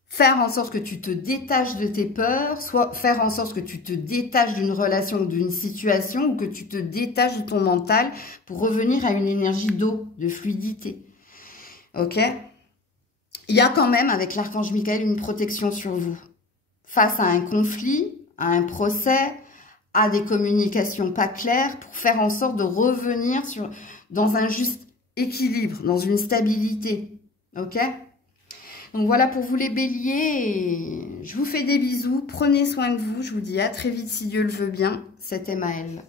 faire en sorte que tu te détaches de tes peurs, soit faire en sorte que tu te détaches d'une relation ou d'une situation, ou que tu te détaches de ton mental pour revenir à une énergie d'eau, de fluidité. Ok? il y a quand même, avec l'archange Michael, une protection sur vous. Face à un conflit, à un procès, à des communications pas claires, pour faire en sorte de revenir dans un juste équilibre, dans une stabilité. Ok? Donc voilà pour vous les béliers. Je vous fais des bisous. Prenez soin de vous. Je vous dis à très vite si Dieu le veut bien. C'était Maëlle.